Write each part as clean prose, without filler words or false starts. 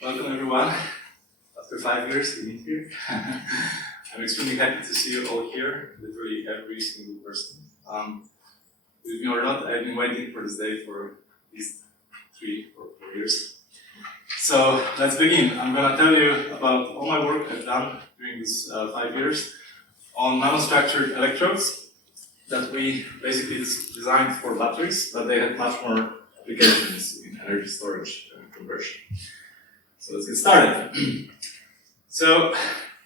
Welcome everyone. After 5 years to meet here. I'm extremely happy to see you all here, literally every single person. Believe me or not, I've been waiting for this day for at least 3 or 4 years. So let's begin. I'm going to tell you about all my work I've done during these 5 years on nanostructured electrodes that we basically designed for batteries, but they had much more applications in energy storage and conversion. So let's get started. So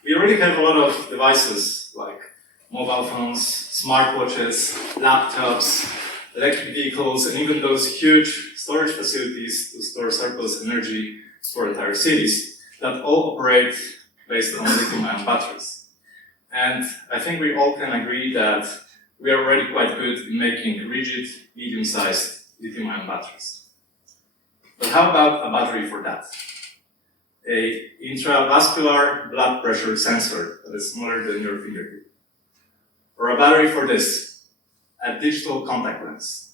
we already have a lot of devices like mobile phones, smartwatches, laptops, electric vehicles, and even those huge storage facilities to store surplus energy for entire cities that all operate based on lithium-ion batteries. And I think we all can agree that we are already quite good in making rigid, medium-sized lithium-ion batteries. But how about a battery for that? An intravascular blood pressure sensor that is smaller than your fingertip. Or a battery for this, a digital contact lens.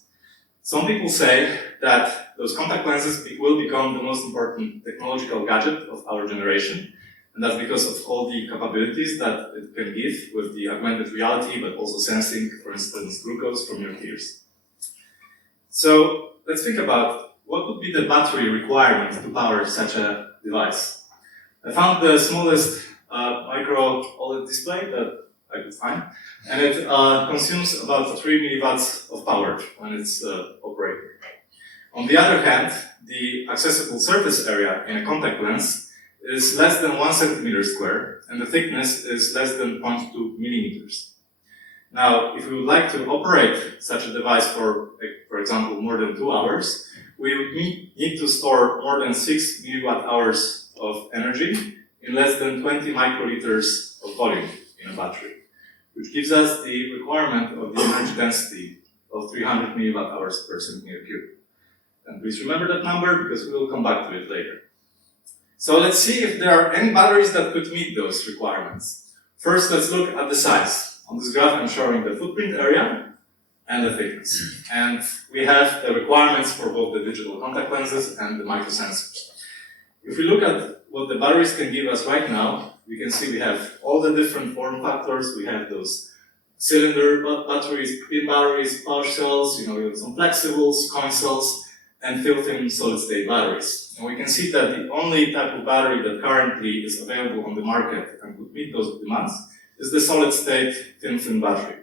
Some people say that those contact lenses will become the most important technological gadget of our generation, and that's because of all the capabilities that it can give with the augmented reality, but also sensing, for instance, glucose from your tears. So let's think about what would be the battery requirement to power such a device. I found the smallest micro OLED display that I could find, and it consumes about 3 milliwatts of power when it's operating. On the other hand, the accessible surface area in a contact lens is less than 1 centimeter square, and the thickness is less than 0.2 millimeters. Now, if we would like to operate such a device for example, more than 2 hours, we would need to store more than 6 milliwatt hours of energy in less than 20 microliters of volume in a battery, which gives us the requirement of the energy density of 300 milliwatt hours per centimeter cube. And please remember that number because we will come back to it later. So let's see if there are any batteries that could meet those requirements. First, let's look at the size. On this graph, I'm showing the footprint area and the thickness. And we have the requirements for both the digital contact lenses and the microsensors. If we look at what the batteries can give us right now, we can see we have all the different form factors. We have those cylinder batteries, pin batteries, pouch cells, we have some flexibles, coin cells, and thin solid-state batteries. And we can see that the only type of battery that currently is available on the market and could meet those demands is the solid-state thin battery.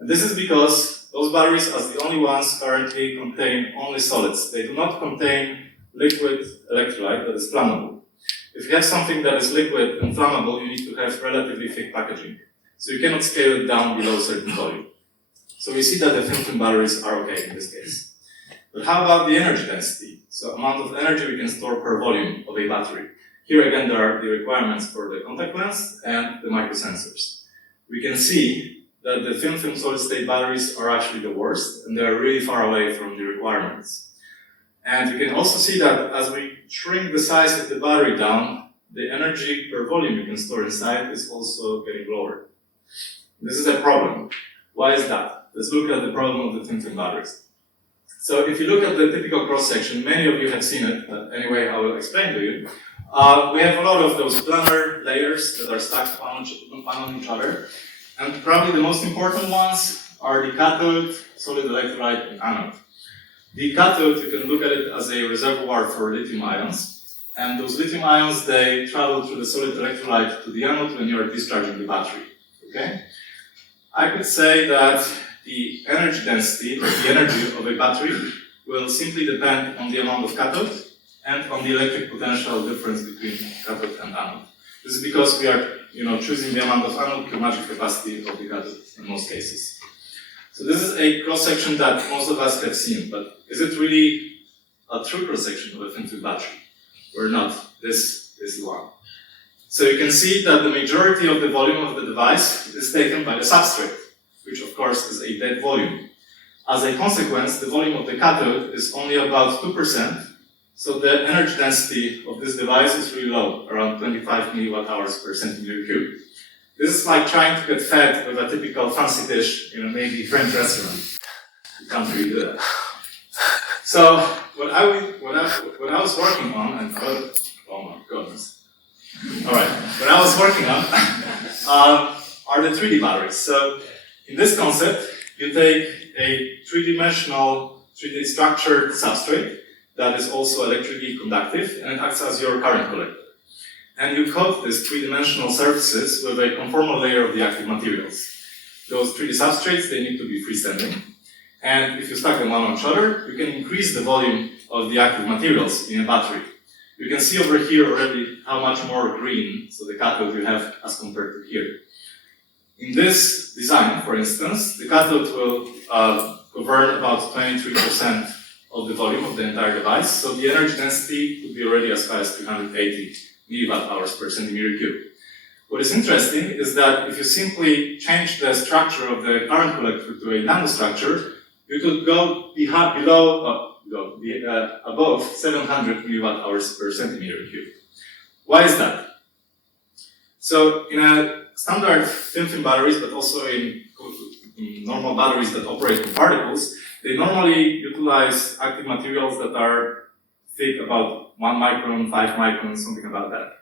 And this is because those batteries, as the only ones, currently contain only solids. They do not contain liquid electrolyte that is flammable. If you have something that is liquid and flammable, you need to have relatively thick packaging. So you cannot scale it down below a certain volume. So we see that the thin batteries are okay in this case. But how about the energy density? So amount of energy we can store per volume of a battery. Here again, there are the requirements for the contact lens and the microsensors. We can see that the thin solid-state batteries are actually the worst, and they are really far away from the requirements. And you can also see that as we shrink the size of the battery down, the energy per volume you can store inside is also getting lower. This is a problem. Why is that? Let's look at the problem of the thin batteries. So if you look at the typical cross-section, many of you have seen it, but anyway, I will explain to you. We have a lot of those planar layers that are stacked on each other. And probably the most important ones are the cathode, solid electrolyte, and anode. The cathode, you can look at it as a reservoir for lithium ions. And those lithium ions, they travel through the solid electrolyte to the anode when you are discharging the battery. Okay? I could say that the energy density, or the energy of a battery, will simply depend on the amount of cathode and on the electric potential difference between cathode and anode. This is because we are choosing the amount of anode chromatic capacity of the cathode in most cases. So this is a cross-section that most of us have seen, but is it really a true cross-section of a thin battery? Or not? This is the one. So you can see that the majority of the volume of the device is taken by the substrate, which of course is a dead volume. As a consequence, the volume of the cathode is only about 2%, so the energy density of this device is really low, around 25 milliwatt hours per centimeter cube. This is like trying to get fed with a typical fancy dish in a maybe French restaurant. You can't really do that. So what I was working on, and is working on are the 3D batteries. So in this concept, you take a three-dimensional, 3D structured substrate that is also electrically conductive, and it acts as your current collector. And you coat these three-dimensional surfaces with a conformal layer of the active materials. Those 3D substrates, they need to be freestanding. And if you stack them one on each other, you can increase the volume of the active materials in a battery. You can see over here already how much more green, so the cathode you have as compared to here. In this design, for instance, the cathode will govern about 23% of the volume of the entire device, so the energy density would be already as high as 380 milliwatt hours per centimeter cube. What is interesting is that if you simply change the structure of the current collector to a nanostructure, you could go above 700 milliwatt hours per centimeter cube. Why is that? So in a standard thin-film batteries, but also in normal batteries that operate with particles, they normally utilize active materials that are thick about 1 micron, 5 microns, something about that.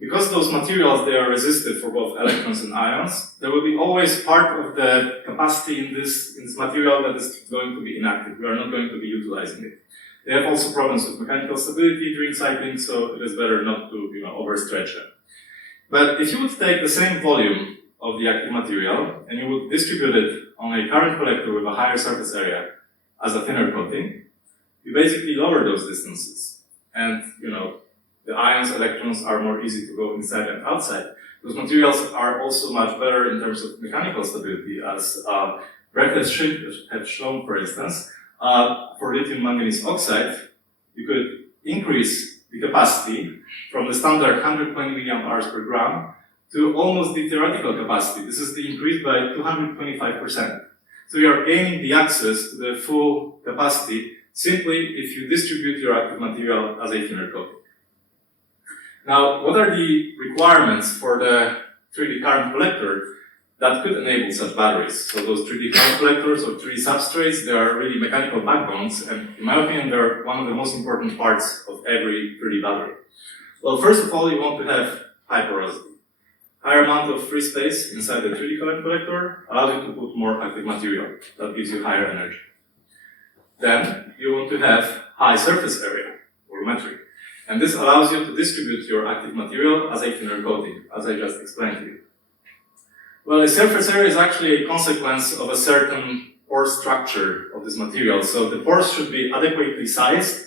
Because those materials, they are resistive for both electrons and ions, there will be always part of the capacity in this material that is going to be inactive. We are not going to be utilizing it. They have also problems with mechanical stability during cycling, so it is better not to overstretch them. But if you would take the same volume of the active material and you would distribute it on a current collector with a higher surface area as a thinner coating, you basically lower those distances. And the ions, electrons are more easy to go inside and outside. Those materials are also much better in terms of mechanical stability, as Brett has shown, for instance. For lithium manganese oxide, you could increase the capacity from the standard 120 milliamp hours per gram to almost the theoretical capacity. This is the increase by 225%. So you are gaining the access to the full capacity simply if you distribute your active material as a thinner coating. Now, what are the requirements for the 3D current collector that could enable such batteries? So those 3D current collectors or 3D substrates, they are really mechanical backbones, and in my opinion, they're one of the most important parts of every 3D battery. Well, first of all, you want to have high porosity. Higher amount of free space inside the 3D current collector allows you to put more active material. That gives you higher energy. Then, you want to have high surface area, volumetric. And this allows you to distribute your active material as a thinner coating, as I just explained to you. Well, a surface area is actually a consequence of a certain pore structure of this material. So the pores should be adequately sized,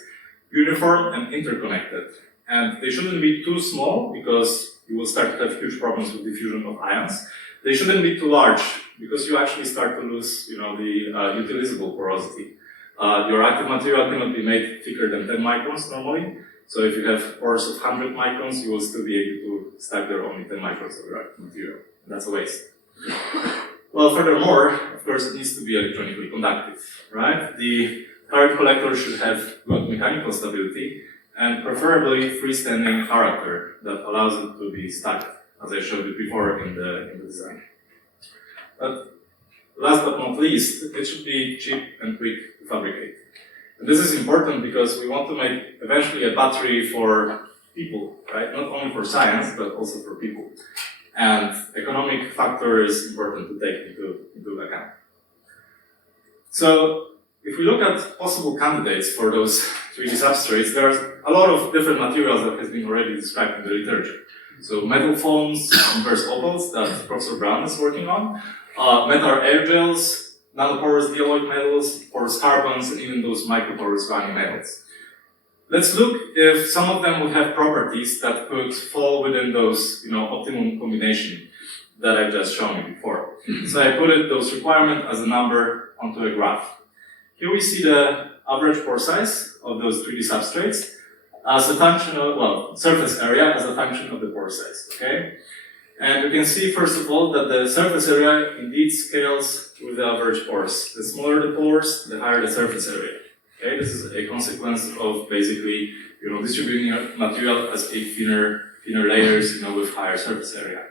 uniform, and interconnected. And they shouldn't be too small, because you will start to have huge problems with diffusion of ions. They shouldn't be too large, because you actually start to lose, the utilizable porosity. Your active material cannot be made thicker than 10 microns normally. So if you have pores of 100 microns, you will still be able to stack there only 10 microns of your active material. That's a waste. Well, furthermore, of course, it needs to be electronically conductive, right? The current collector should have good mechanical stability and preferably freestanding character that allows it to be stacked, as I showed you before in the design. But last but not least, it should be cheap and quick to fabricate. And this is important because we want to make eventually a battery for people, right? Not only for science, but also for people. And economic factor is important to take into account. So if we look at possible candidates for those 3D substrates, there's a lot of different materials that has been already described in the literature. So metal foams, inverse opals that Professor Brown is working on, metal aerogels, nanoporous dialloy metals, porous carbons, and even those microporous Wange metals. Let's look if some of them would have properties that could fall within those, optimum combination that I've just shown you before. So I put those requirements as a number onto a graph. Here we see the average pore size of those 3D substrates as a function of, surface area as a function of the pore size, okay? And you can see, first of all, that the surface area indeed scales with the average pores. The smaller the pores, the higher the surface area. Okay, this is a consequence of basically, distributing your material as a thinner layers, with higher surface area.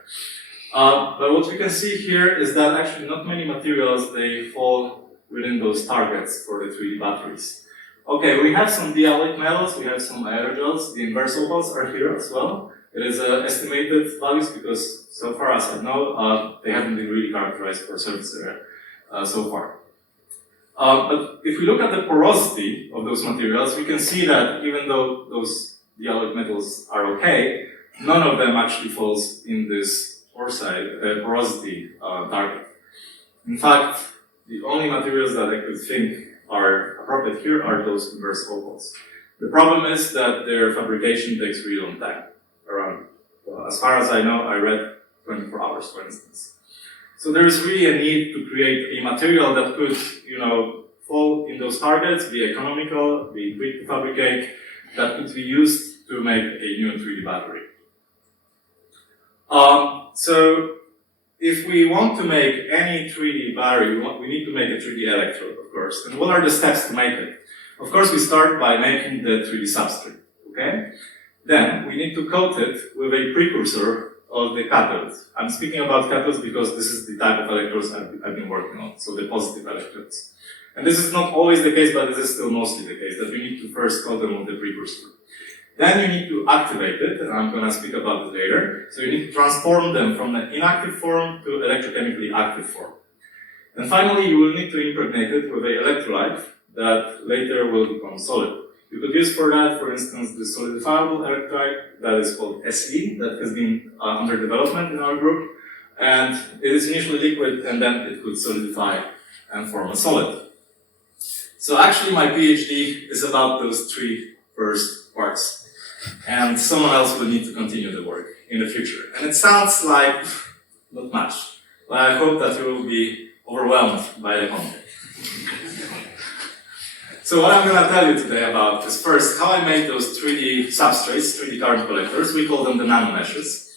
But what we can see here is that actually not many materials, they fall within those targets for the 3D batteries. Okay, we have some d-alloy metals, we have some aerogels, the inverse opals are here as well. It is estimated values because so far as I know, they haven't been really characterized for surface area so far. But if we look at the porosity of those materials, we can see that even though those d-alloy metals are okay, none of them actually falls in this porosity target. In fact, the only materials that I could think are appropriate here are those inverse opals. The problem is that their fabrication takes really long time. Around, well, as far as I know, I read 24 hours, for instance. So there is really a need to create a material that could, fall in those targets, be economical, be quick to fabricate, that could be used to make a new 3D battery. So if we want to make any 3D battery, we need to make a 3D electrode, of course. And what are the steps to make it? Of course, we start by making the 3D substrate, okay? Then we need to coat it with a precursor of the cathodes. I'm speaking about cathodes because this is the type of electrodes I've been working on, so the positive electrodes. And this is not always the case, but this is still mostly the case, that we need to first coat them with the precursor. Then you need to activate it, and I'm going to speak about it later. So you need to transform them from an inactive form to electrochemically active form. And finally, you will need to impregnate it with an electrolyte that later will become solid. You could use for that, for instance, the solidifiable electrolyte that is called SE, that has been under development in our group. And it is initially liquid, and then it could solidify and form a solid. So actually, my PhD is about those three first parts. And someone else will need to continue the work in the future. And it sounds like not much, but I hope that you will be overwhelmed by the content. So what I'm going to tell you today about is first how I made those 3D substrates, 3D current collectors. We call them the nanomeshes.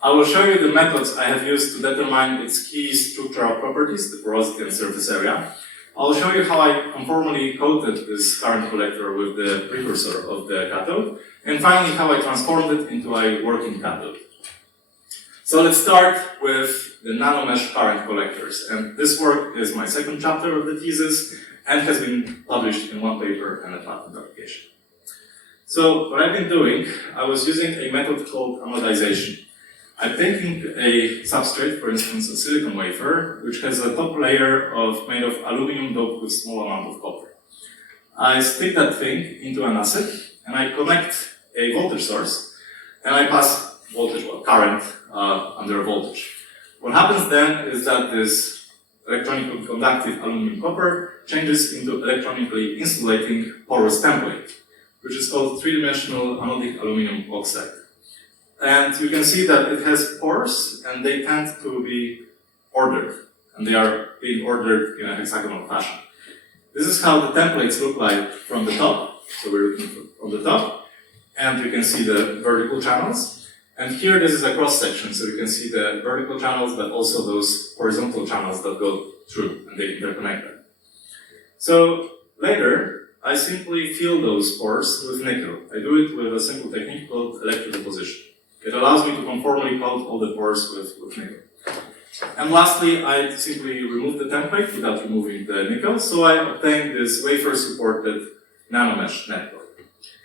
I will show you the methods I have used to determine its key structural properties, the porosity and surface area. I'll show you how I conformally coated this current collector with the precursor of the cathode, and finally how I transformed it into a working cathode. So let's start with the nanomesh current collectors, and this work is my second chapter of the thesis and has been published in one paper and a patent application. So what I've been doing, I was using a method called anodization. I'm taking a substrate, for instance a silicon wafer, which has a top layer made of aluminum doped with small amount of copper. I stick that thing into an acid, and I connect a voltage source, and I pass current under a voltage. What happens then is that this electronically conductive aluminum copper changes into electronically insulating porous template, which is called three-dimensional anodic aluminum oxide. And you can see that it has pores, and they tend to be ordered, and they are being ordered in a hexagonal fashion. This is how the templates look like from the top. So we're looking from the top, and you can see the vertical channels. And here this is a cross-section, so you can see the vertical channels, but also those horizontal channels that go through, and they interconnect them. So later, I simply fill those pores with nickel. I do it with a simple technique called electrodeposition. It allows me to conformally coat all the pores with nickel. And lastly, I simply remove the template without removing the nickel, so I obtain this wafer-supported nanomesh network.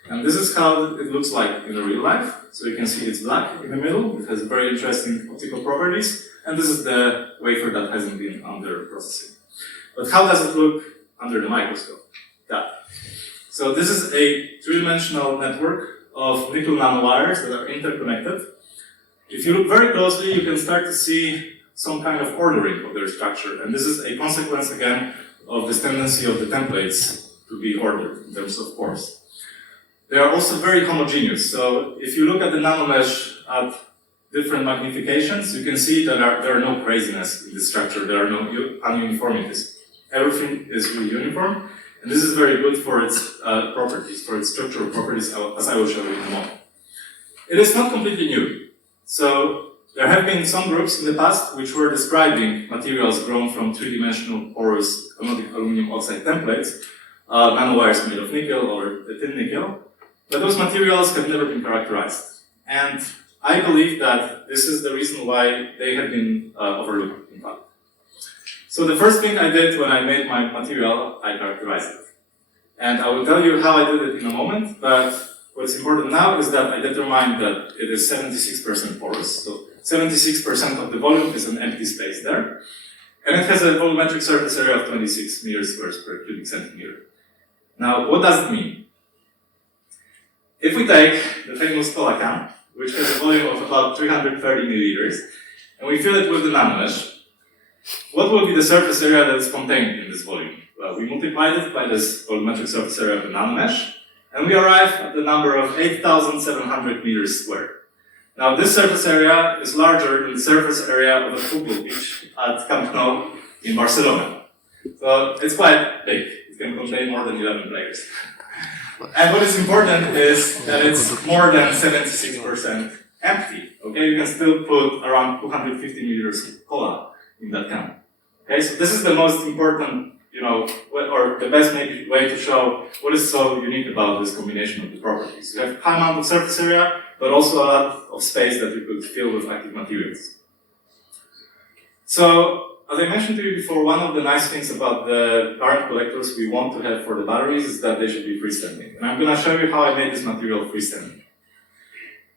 And this is how it looks like in real life. So you can see it's black in the middle, it has very interesting optical properties, and this is the wafer that hasn't been under processing. But how does it look under the microscope? That. So this is a three-dimensional network of nickel nanowires that are interconnected. If you look very closely, you can start to see some kind of ordering of their structure. And this is a consequence, again, of this tendency of the templates to be ordered in terms of pores. They are also very homogeneous. So if you look at the nanomesh at different magnifications, you can see that there are no craziness in the structure. There are no ununiformities. Everything is really uniform. And this is very good for its properties, for its structural properties, as I will show you in a moment. It is not completely new. So there have been some groups in the past which were describing materials grown from three-dimensional porous anodic aluminum oxide templates, nanowires made of nickel or thin nickel, but those materials have never been characterized. And I believe that this is the reason why they have been overlooked, in fact. So the first thing I did when I made my material, I characterized it. And I will tell you how I did it in a moment, but what's important now is that I determined that it is 76% porous, so 76% of the volume is an empty space there. And it has a volumetric surface area of 26 meters squares per cubic centimeter. Now, what does it mean? If we take the famous cola can, which has a volume of about 330 milliliters, and we fill it with the nanomesh, what will be the surface area that is contained in this volume? Well, we multiplied it by this volumetric surface area of the nanomesh, and we arrive at the number of 8,700 meters squared. Now, this surface area is larger than the surface area of a football pitch at Camp Nou in Barcelona. So it's quite big. It can contain more than 11 players. And what is important is that it's more than 76% empty. Okay, you can still put around 250 milliliters of cola in that can. Okay, so this is the most important, or the best maybe way to show what is so unique about this combination of the properties. You have high amount of surface area, but also a lot of space that you could fill with active materials. So, as I mentioned to you before, one of the nice things about the current collectors we want to have for the batteries is that they should be freestanding. And I'm going to show you how I made this material freestanding.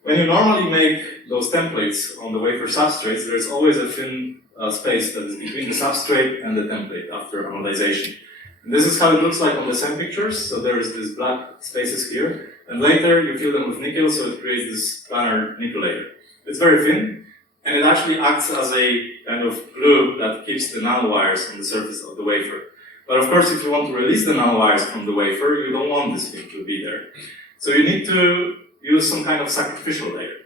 When you normally make those templates on the wafer substrates, there's always a thin space that is between the substrate and the template after anodization. And this is how it looks like on the SEM pictures. So there is these black spaces here, and later you fill them with nickel, so it creates this planar nickel layer. It's very thin, and it actually acts as a kind of glue that keeps the nanowires on the surface of the wafer. But of course, if you want to release the nanowires from the wafer, you don't want this thing to be there. So you need to use some kind of sacrificial layer.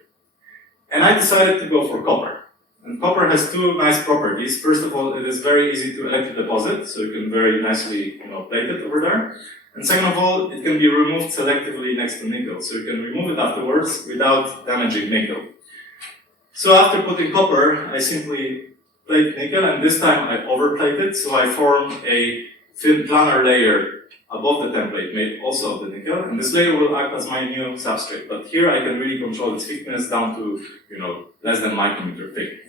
And I decided to go for copper. And copper has two nice properties. First of all, it is very easy to electrodeposit, so you can very nicely plate it over there. And second of all, it can be removed selectively next to nickel, so you can remove it afterwards without damaging nickel. So after putting copper, I simply plate nickel, and this time I overplate it, so I form a thin planar layer above the template made also of the nickel, and this layer will act as my new substrate. But here I can really control its thickness down to less than micrometer thick.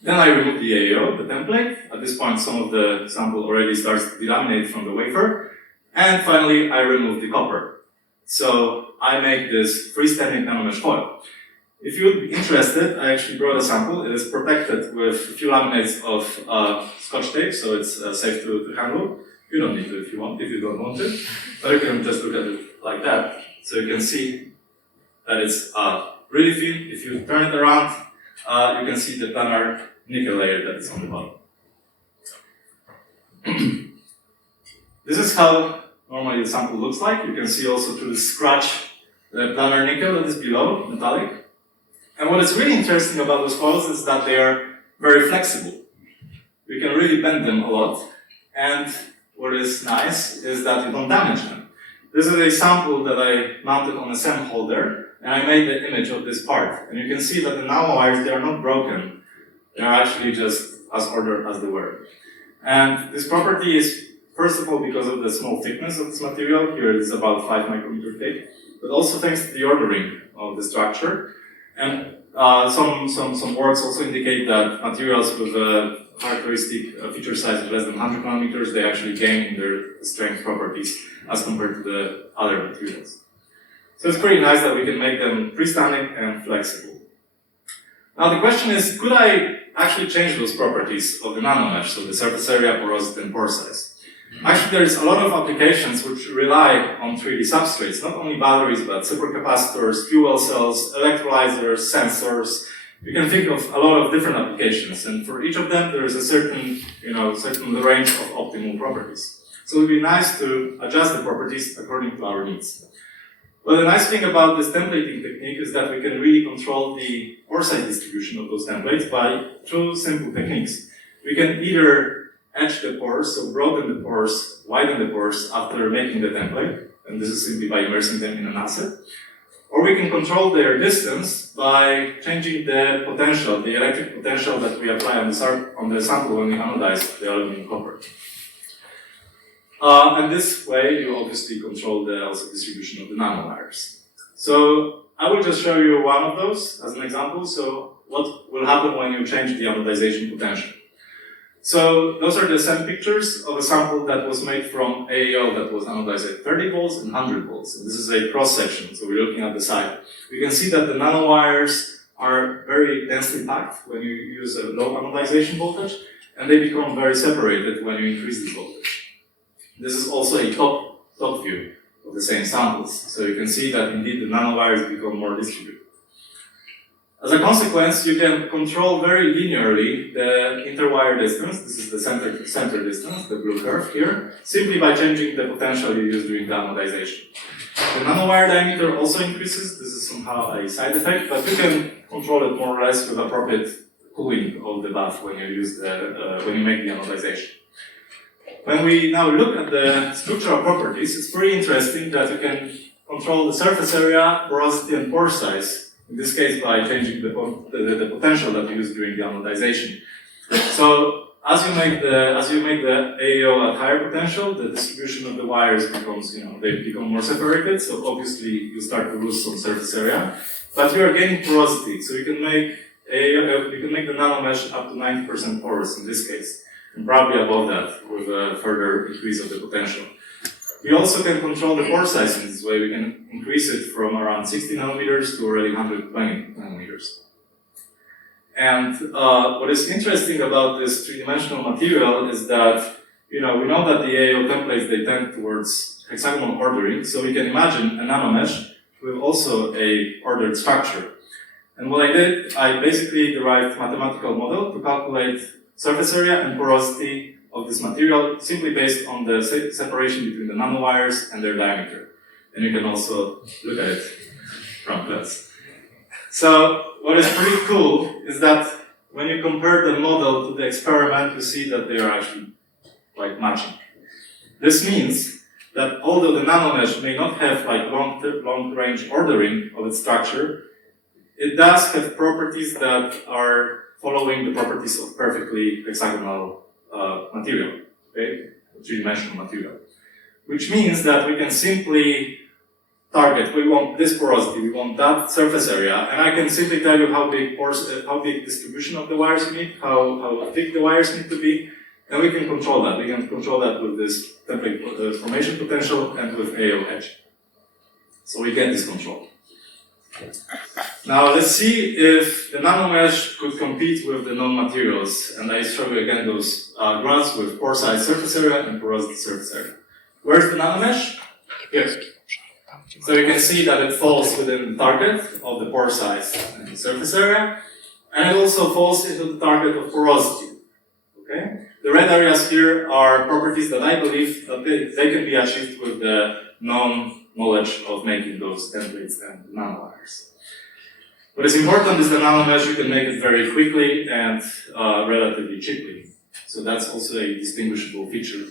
Then I remove the AO, the template. At this point, some of the sample already starts to delaminate from the wafer. And finally, I remove the copper. So I make this freestanding nanomesh foil. If you would be interested, I actually brought a sample. It is protected with a few laminates of Scotch tape, so it's safe to handle. You don't need to if you don't want to. But you can just look at it like that. So you can see that it's really thin. If you turn it around, you can see the planar nickel layer that is on the bottom. This is how normally the sample looks like. You can see also through the scratch the planar nickel that is below, metallic. And what is really interesting about those foils is that they are very flexible. You can really bend them a lot. And what is nice is that you don't damage them. This is a sample that I mounted on a SEM holder, and I made the image of this part. And you can see that the nanowires, they are not broken. They are actually just as ordered as they were. And this property is, first of all, because of the small thickness of this material. Here it's about 5 micrometer thick. But also thanks to the ordering of the structure. And some works also indicate that materials with a characteristic feature size of less than 100 nanometers, they actually gain in their strength properties as compared to the other materials. So it's pretty nice that we can make them freestanding and flexible. Now the question is, could I actually change those properties of the nanomesh, so the surface area, porosity, and pore size? Actually, there is a lot of applications which rely on 3D substrates, not only batteries, but supercapacitors, fuel cells, electrolyzers, sensors. You can think of a lot of different applications, and for each of them, there is a certain range of optimal properties. So it would be nice to adjust the properties according to our needs. But the nice thing about this templating technique is that we can really control the pore size distribution of those templates by two simple techniques. We can either etch the pores, so broaden the pores, widen the pores after making the template, and this is simply by immersing them in an acid. Or we can control their distance by changing the potential, the electric potential that we apply on the sample when we anodize the aluminum copper. And this way, you obviously control the also distribution of the nanowires. So I will just show you one of those as an example. So what will happen when you change the anodization potential? So those are the same pictures of a sample that was made from AEO that was analyzed at 30 volts and 100 volts. And this is a cross-section, so we're looking at the side. We can see that the nanowires are very densely packed when you use a low anodization voltage, and they become very separated when you increase the voltage. This is also a top view of the same samples. So you can see that indeed the nanowires become more distributed. As a consequence, you can control very linearly the interwire distance. This is the center distance, the blue curve here, simply by changing the potential you use during the anodization. The nanowire diameter also increases. This is somehow a side effect, but you can control it more or less with appropriate cooling of the bath when you use when you make the anodization. When we now look at the structural properties, it's pretty interesting that you can control the surface area, porosity, and pore size. In this case, by changing the potential that you use during the anodization. So as you make the AEO at higher potential, the distribution of the wires becomes, they become more separated. So obviously you start to lose some surface area, but you are gaining porosity. So you can make the nanomesh up to 90% porous in this case, and probably above that with a further increase of the potential. We also can control the pore size in this way. We can increase it from around 60 nanometers to already 120 nanometers. And what is interesting about this three-dimensional material is that, we know that the AEO templates, they tend towards hexagonal ordering, so we can imagine a nanomesh with also a ordered structure. And what I did, I basically derived a mathematical model to calculate surface area and porosity of this material simply based on the separation between the nanowires and their diameter. And you can also look at it from class. So what is pretty cool is that when you compare the model to the experiment, you see that they are actually quite matching. This means that although the nanomesh may not have long-range ordering of its structure, it does have properties that are following the properties of perfectly hexagonal material, okay, three-dimensional material, which means that we can simply target. We want this porosity, we want that surface area, and I can simply tell you how big distribution of the wires you need, how thick the wires need to be, and we can control that. We can control that with this template formation potential and with AEO edge. So we get this control. Now let's see if the nanomesh could compete with the known materials, and I show you again those graphs with pore size surface area and porosity surface area. Where's the nanomesh? Here. So you can see that it falls within the target of the pore size and the surface area, and it also falls into the target of porosity. Okay? The red areas here are properties that I believe that they can be achieved with the known knowledge of making those templates and nanowires. What is important is the nanomesh, you can make it very quickly and relatively cheaply. So that's also a distinguishable feature.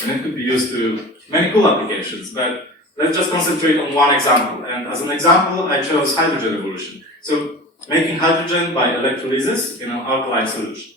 And it could be used to many cool applications, but let's just concentrate on one example. And as an example, I chose hydrogen evolution. So making hydrogen by electrolysis in an alkaline solution.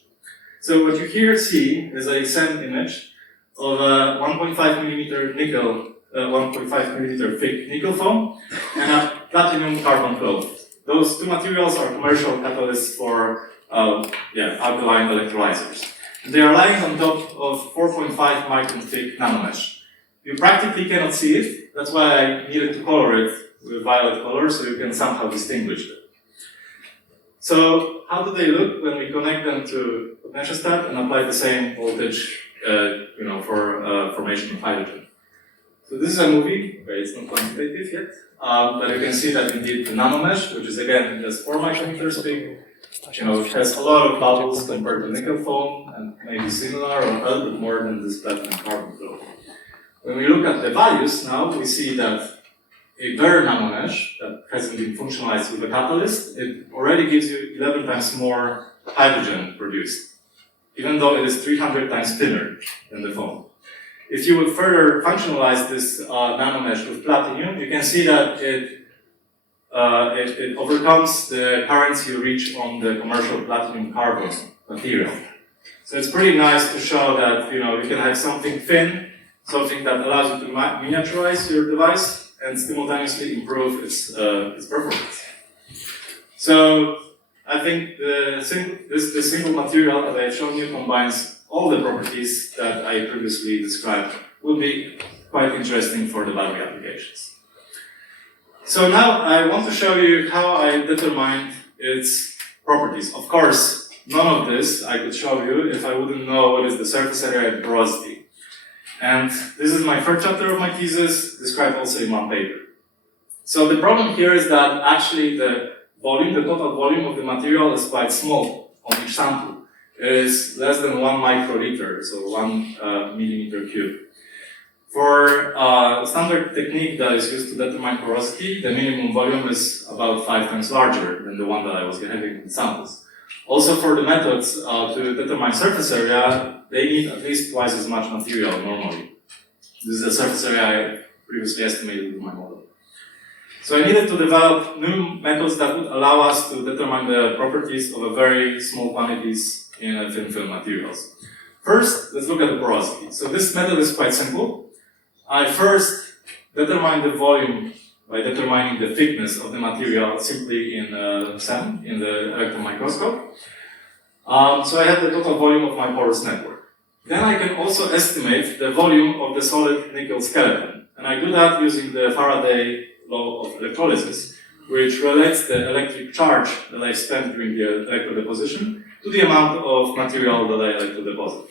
So what you here see is a SEM image of a 1.5 millimeter nickel 1.5 millimeter thick nickel foam and a platinum carbon cloth. Those two materials are commercial catalysts for alkaline electrolyzers. And they are lying on top of 4.5 micron thick nanomesh. You practically cannot see it. That's why I needed to color it with violet color so you can somehow distinguish them. So how do they look when we connect them to a potentiostat and apply the same voltage for formation of hydrogen? So this is a movie, okay, it's not quantitative yet, but you can see that indeed the nanomesh, which is again just 4 micrometers big, it has a lot of bubbles compared to nickel foam and maybe similar or a little bit more than this platinum carbon cloth. When we look at the values now, we see that a bare nanomesh that hasn't been functionalized with a catalyst, it already gives you 11 times more hydrogen produced, even though it is 300 times thinner than the foam. If you would further functionalize this nanomesh with platinum, you can see that it overcomes the currents you reach on the commercial platinum carbon material. So it's pretty nice to show that you can have something thin, something that allows you to miniaturize your device and simultaneously improve its performance. So I think this single material, as I've shown you, combines all the properties that I previously described will be quite interesting for the battery applications. So now I want to show you how I determined its properties. Of course, none of this I could show you if I wouldn't know what is the surface area and porosity. And this is my third chapter of my thesis, described also in one paper. So the problem here is that actually the volume, the total volume of the material is quite small on each sample. It is less than 1 microliter, so 1 millimeter cube. For a standard technique that is used to determine porosity, the minimum volume is about 5 times larger than the one that I was having in samples. Also for the methods to determine surface area, they need at least twice as much material normally. This is the surface area I previously estimated with my model. So I needed to develop new methods that would allow us to determine the properties of a very small quantities in thin film materials. First, let's look at the porosity. So this method is quite simple. I first determine the volume by determining the thickness of the material simply in SEM, in the electron microscope. So I have the total volume of my porous network. Then I can also estimate the volume of the solid nickel skeleton. And I do that using the Faraday law of electrolysis, which relates the electric charge that I spent during the electrode deposition to the amount of material that I electrode deposit.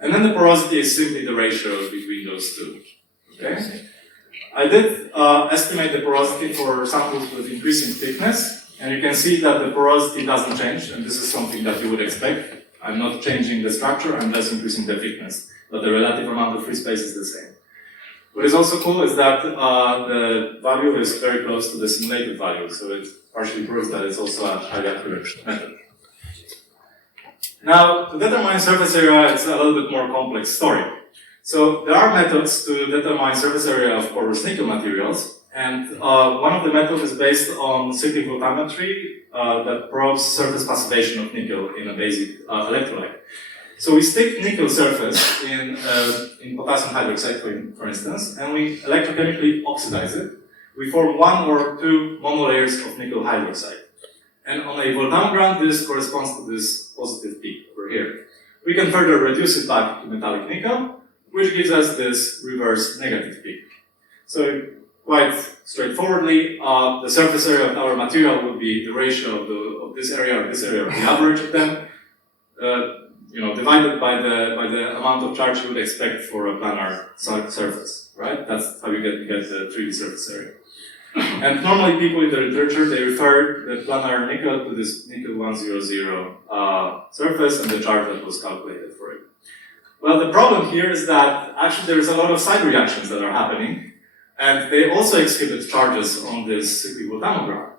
And then the porosity is simply the ratio between those two. Okay? I did estimate the porosity for samples with increasing thickness, and you can see that the porosity doesn't change, and this is something that you would expect. I'm not changing the structure, I'm just increasing the thickness, but the relative amount of free space is the same. What is also cool is that the value is very close to the simulated value, so it partially proves that it's also a highly accurate method. Now, to determine surface area, it's a little bit more complex story. So there are methods to determine surface area of porous nickel materials, and one of the methods is based on cyclic voltammetry that probes surface passivation of nickel in a basic electrolyte. So we stick nickel surface in potassium hydroxide, for instance, and we electrochemically oxidize it. We form 1 or 2 monolayers of nickel hydroxide. And on a voltammogram, this corresponds to this positive peak over here. We can further reduce it back to metallic nickel, which gives us this reverse negative peak. So quite straightforwardly, the surface area of our material would be the ratio of this area and this area, the average of them, divided by the amount of charge you would expect for a planar surface, right? That's how you get the 3D surface area. And normally people in the literature, they refer the planar nickel to this nickel 100 surface and the charge that was calculated for it. Well, the problem here is that actually there's a lot of side reactions that are happening, and they also exhibit charges on this cyclic voltammogram.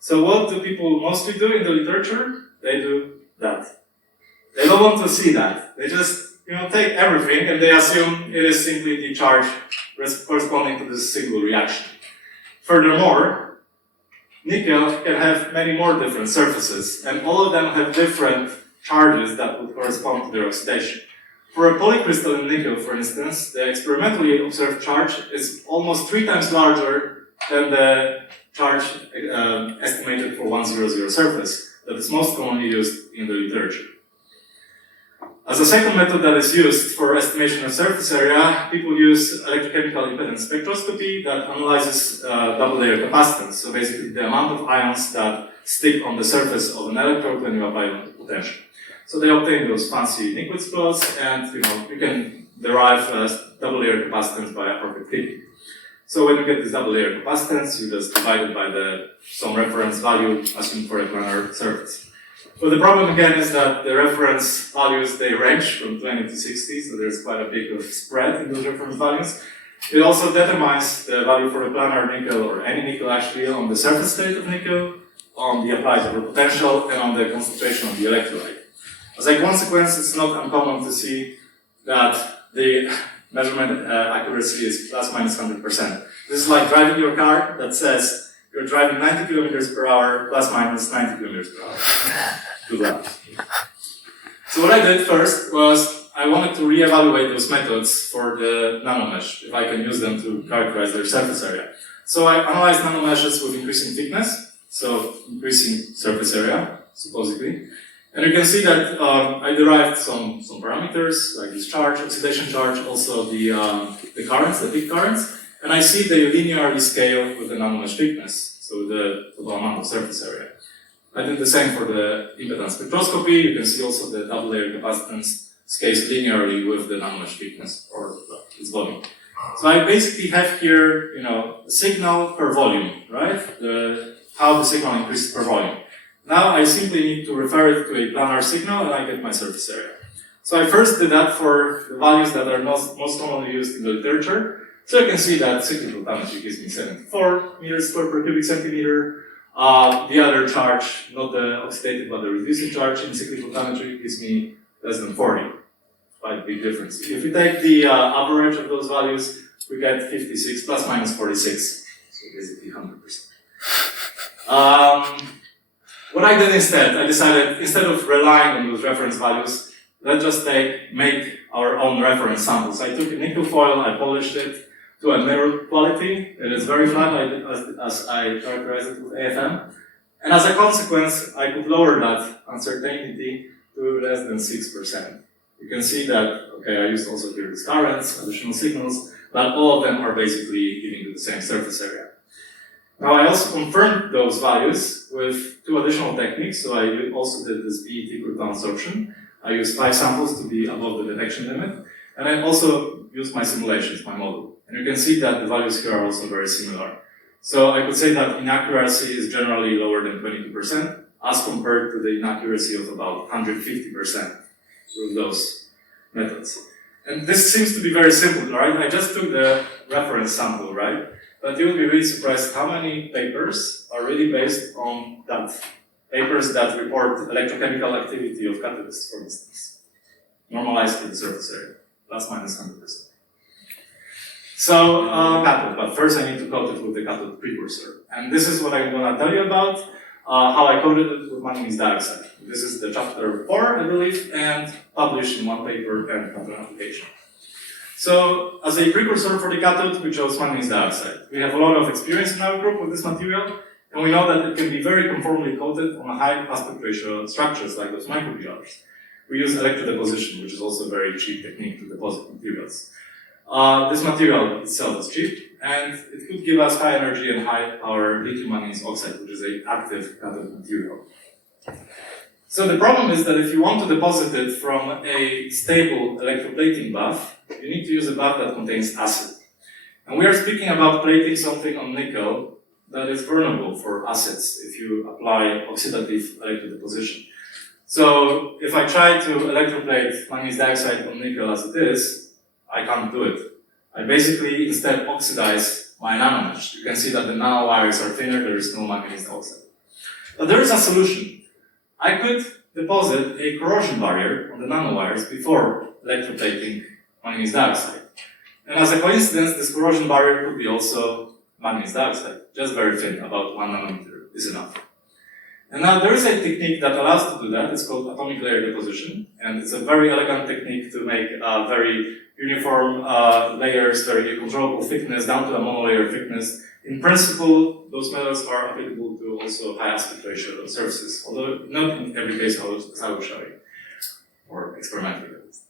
So what do people mostly do in the literature? They do that. They don't want to see that. They just take everything and they assume it is simply the charge corresponding to this single reaction. Furthermore, nickel can have many more different surfaces, and all of them have different charges that would correspond to their oxidation. For a polycrystalline nickel, for instance, the experimentally observed charge is almost 3 times larger than the charge estimated for 100 surface that is most commonly used in the literature. As a second method that is used for estimation of surface area, people use electrochemical impedance spectroscopy that analyzes double-layer capacitance, so basically the amount of ions that stick on the surface of an electrode when you apply potential. So they obtain those fancy Nickwitz plots, and you can derive double-layer capacitance by appropriate clipping. So when you get this double-layer capacitance, you just divide it by some reference value assumed for a planar surface. But the problem again is that the reference values, they range from 20 to 60, so there's quite a big of spread in those reference values. It also determines the value for a planar nickel, or any nickel actually, on the surface state of nickel, on the applied over potential, and on the concentration of the electrolyte. As a consequence, it's not uncommon to see that the measurement accuracy is plus minus 100%. This is like driving your car that says you're driving 90 kilometers per hour, plus minus 90 kilometers per hour. Good luck. So what I did first was I wanted to reevaluate those methods for the nanomesh, if I can use them to characterize their surface area. So I analyzed nanomeshes with increasing thickness, so increasing surface area, supposedly. And you can see that I derived some parameters, like this charge, oxidation charge, also the currents, the peak currents, and I see they linearly scale with the nanomesh thickness, so the total amount of surface area. I did the same for the impedance spectroscopy. You can see also the double layer capacitance scales linearly with the nanomesh thickness or its volume. So I basically have here, a signal per volume, right? How the signal increases per volume. Now I simply need to refer it to a planar signal and I get my surface area. So I first did that for the values that are most commonly used in the literature. So you can see that cyclical voltammetry gives me 74 meters squared per cubic centimeter. The other charge, not the oxidative but the reducing charge in cyclical voltammetry, gives me less than 40. Quite big difference. If we take the average of those values, we get 56 plus minus 46. So basically 100%. What I did instead, I decided, instead of relying on those reference values, let's just make our own reference samples. I took a nickel foil, I polished it to a mirror quality. It is very flat, as I characterized it with AFM. And as a consequence, I could lower that uncertainty to less than 6%. You can see that, okay, I used also here these currents, additional signals, but all of them are basically giving you the same surface area. Now I also confirmed those values with two additional techniques. So I also did this BET Croton absorption. I used 5 samples to be above the detection limit. And I also used my simulations, my model. And you can see that the values here are also very similar. So I could say that inaccuracy is generally lower than 22% as compared to the inaccuracy of about 150% through those methods. And this seems to be very simple, right? I just took the reference sample, right? But you will be really surprised how many papers are really based on that. Papers that report electrochemical activity of catalysts, for instance. Normalized to the surface area, plus minus 100%. So, cathode, but first I need to coat it with the cathode precursor. And this is what I'm going to tell you about, how I coated it with manganese dioxide. This is the chapter 4, I believe, and published in one paper and another application. So, as a precursor for the cathode, we chose manganese dioxide. We have a lot of experience in our group with this material, and we know that it can be very conformably coated on high aspect ratio structures like those microPRs. We use electrodeposition, which is also a very cheap technique to deposit materials. This material itself is cheap, and it could give us high energy and high power lithium manganese oxide, which is an active cathode material. So the problem is that if you want to deposit it from a stable electroplating bath, you need to use a bath that contains acid. And we are speaking about plating something on nickel that is vulnerable for acids if you apply oxidative electrodeposition. So if I try to electroplate manganese dioxide on nickel as it is, I can't do it. I basically instead oxidize my nanomesh. You can see that the nanowires are thinner, there is no manganese dioxide. But there is a solution. I could deposit a corrosion barrier on the nanowires before electroplating manganese dioxide. And as a coincidence, this corrosion barrier could be also manganese dioxide, just very thin, about 1 nanometer is enough. And now there is a technique that allows to do that. It's called atomic layer deposition, and it's a very elegant technique to make very uniform layers, very controllable thickness down to a monolayer thickness. In principle, those methods are applicable to also high aspect ratio surfaces, although not in every case as I will show you, or experimentally at least.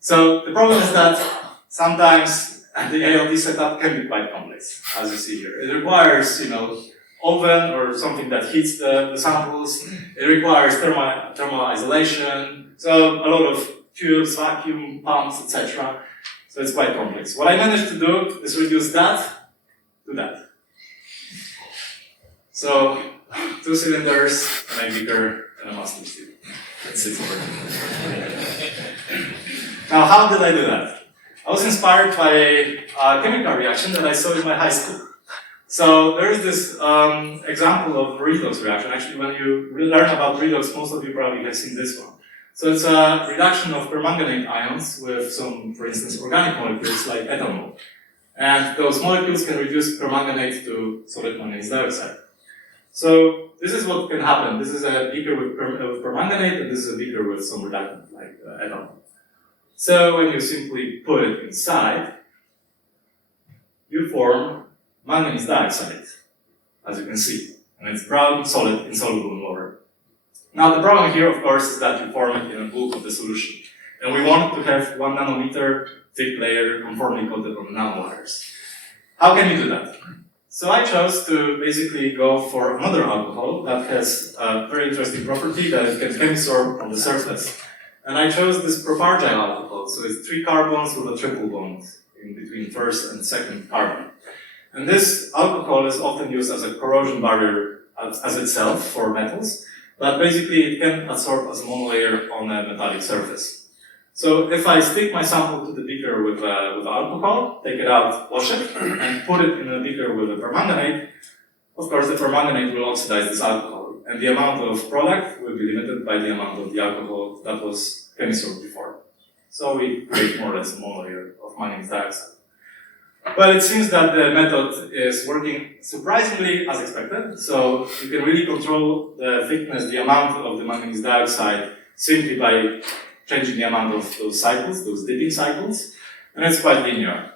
So the problem is that sometimes the ALD setup can be quite complex, as you see here. It requires, oven or something that heats the samples. It requires thermal isolation. So a lot of tubes, vacuum pumps, etc. So it's quite complex. What I managed to do is reduce that to that. So 2 cylinders, and a beaker, and a master tube. That's it for Now, how did I do that? I was inspired by a chemical reaction that I saw in my high school. So there is this example of redox reaction. Actually, when you learn about redox, most of you probably have seen this one. So it's a reduction of permanganate ions with some, for instance, organic molecules like ethanol. And those molecules can reduce permanganate to solid manganese dioxide. So this is what can happen. This is a beaker with permanganate, and this is a beaker with some reductant like ethanol. So when you simply put it inside, you form manganese dioxide, as you can see. And it's brown, solid, insoluble in water. Now the problem here, of course, is that you form it in a bulk of the solution. And we want to have 1 nanometer thick layer conformally coated on the nanowires. How can you do that? So I chose to basically go for another alcohol that has a very interesting property that it can chemisorb on the surface. And I chose this propargyl alcohol. So it's 3 carbons with a triple bond in between first and second carbon. And this alcohol is often used as a corrosion barrier as itself for metals, but basically it can adsorb as a monolayer on a metallic surface. So if I stick my sample to the beaker with alcohol, take it out, wash it, and put it in a beaker with a permanganate, of course the permanganate will oxidize this alcohol, and the amount of product will be limited by the amount of the alcohol that was chemisorbed before. So we create more or less a monolayer of manganese dioxide. But it seems that the method is working surprisingly as expected, so you can really control the thickness, the amount of the manganese dioxide simply by changing the amount of those cycles, those dipping cycles, and it's quite linear.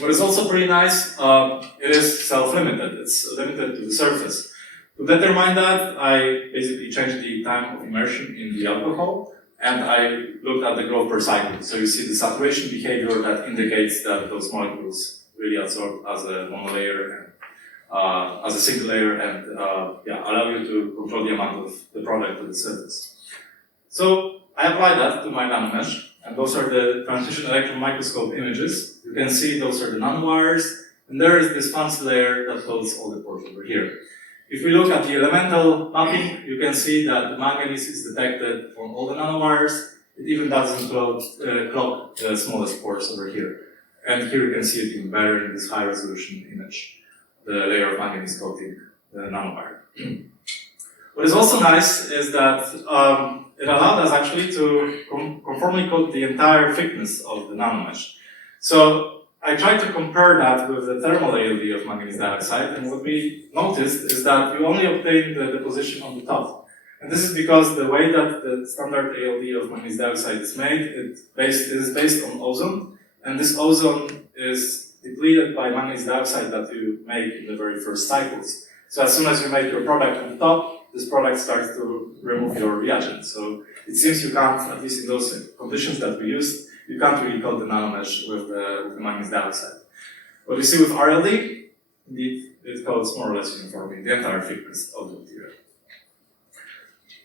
What is also pretty nice, it is self-limited, it's limited to the surface. To determine that, I basically changed the time of immersion in the alcohol, and I looked at the growth per cycle. So you see the saturation behavior that indicates that those molecules really adsorb as a monolayer and as a single layer and allow you to control the amount of the product to the surface. So I applied that to my nanomesh, and those are the transition electron microscope images. You can see those are the nanowires, and there is this fancy layer that holds all the pores over here. If we look at the elemental mapping, you can see that the manganese is detected on all the nanowires. It even doesn't clog the smallest pores over here. And here you can see it even better in this high resolution image, the layer of manganese coating the nanowire. What is also nice is that it allowed us actually to conformally coat the entire thickness of the nanomesh. So I tried to compare that with the thermal ALD of manganese dioxide, and what we noticed is that you only obtain the deposition on the top. And this is because the way that the standard ALD of manganese dioxide is made, it is based on ozone, and this ozone is depleted by manganese dioxide that you make in the very first cycles. So as soon as you make your product on the top, this product starts to remove your reagent. So it seems you can't, at least in those conditions that we used, you can't really coat the nanomesh with the manganese dioxide. What we see with RLD, indeed, it coats more or less uniformly the entire thickness of the material.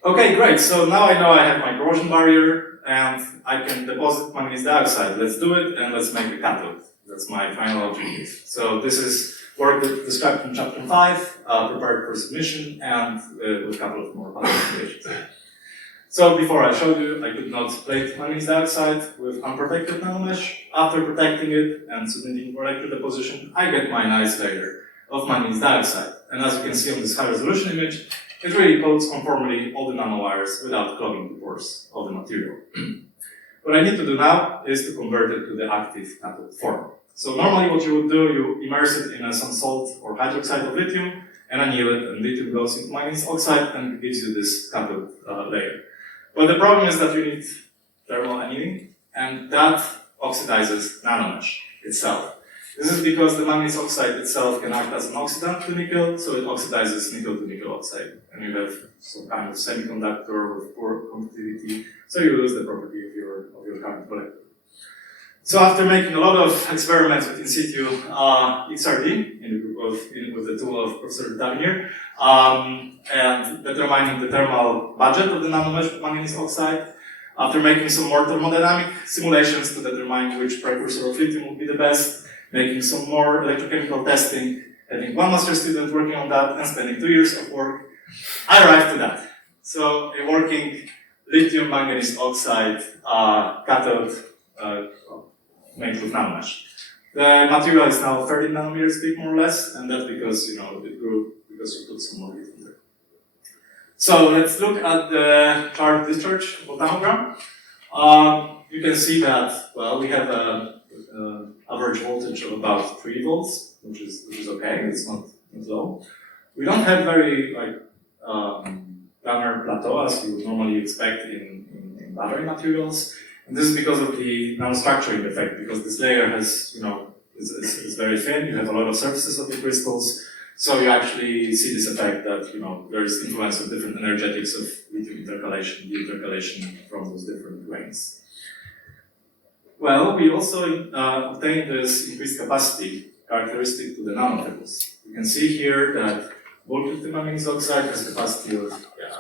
Okay, great. So now I know I have my corrosion barrier and I can deposit manganese dioxide. Let's do it and let's make a cathode. That's my final objective. So this is work described in chapter 5, prepared for submission, and with a couple of more publications. So before I showed you, I could not plate manganese dioxide with unprotected nanomesh. After protecting it and submitting for electrodeposition, I get my nice layer of manganese dioxide. And as you can see on this high resolution image, it really coats conformally all the nanowires without clogging the pores of the material. What I need to do now is to convert it to the active cathode form. So normally what you would do, you immerse it in some salt or hydroxide of lithium and anneal it, and lithium goes into manganese oxide and it gives you this cathode layer. But the problem is that you need thermal annealing, and that oxidizes nanomesh itself. This is because the manganese oxide itself can act as an oxidant to nickel, so it oxidizes nickel to nickel oxide. And you have some kind of semiconductor with poor conductivity, so you lose the property of your current collector. So after making a lot of experiments with in situ XRD with the tool of Professor Damir, and determining the thermal budget of the nanomesh with manganese oxide, after making some more thermodynamic simulations to determine which precursor of lithium would be the best, making some more electrochemical testing, having one master student working on that and spending 2 years of work, I arrived to that. So a working lithium manganese oxide cathode made with nanomesh. The material is now 30 nanometers thick, more or less, and that's because it grew because you put some more heat in there. So let's look at the charge discharge voltammogram. You can see that we have an average voltage of about 3 volts, which is okay. It's not low. We don't have very planar plateau as you would normally expect in battery materials. And this is because of the nanostructuring effect, because this layer has, is very thin, you have a lot of surfaces of the crystals, So you actually see this effect that there is influence of different energetics of lithium intercalation, the intercalation from those different grains. Well, we also obtained this increased capacity characteristic to the nanoparticles. You can see here that bulk lithium manganese oxide has a capacity of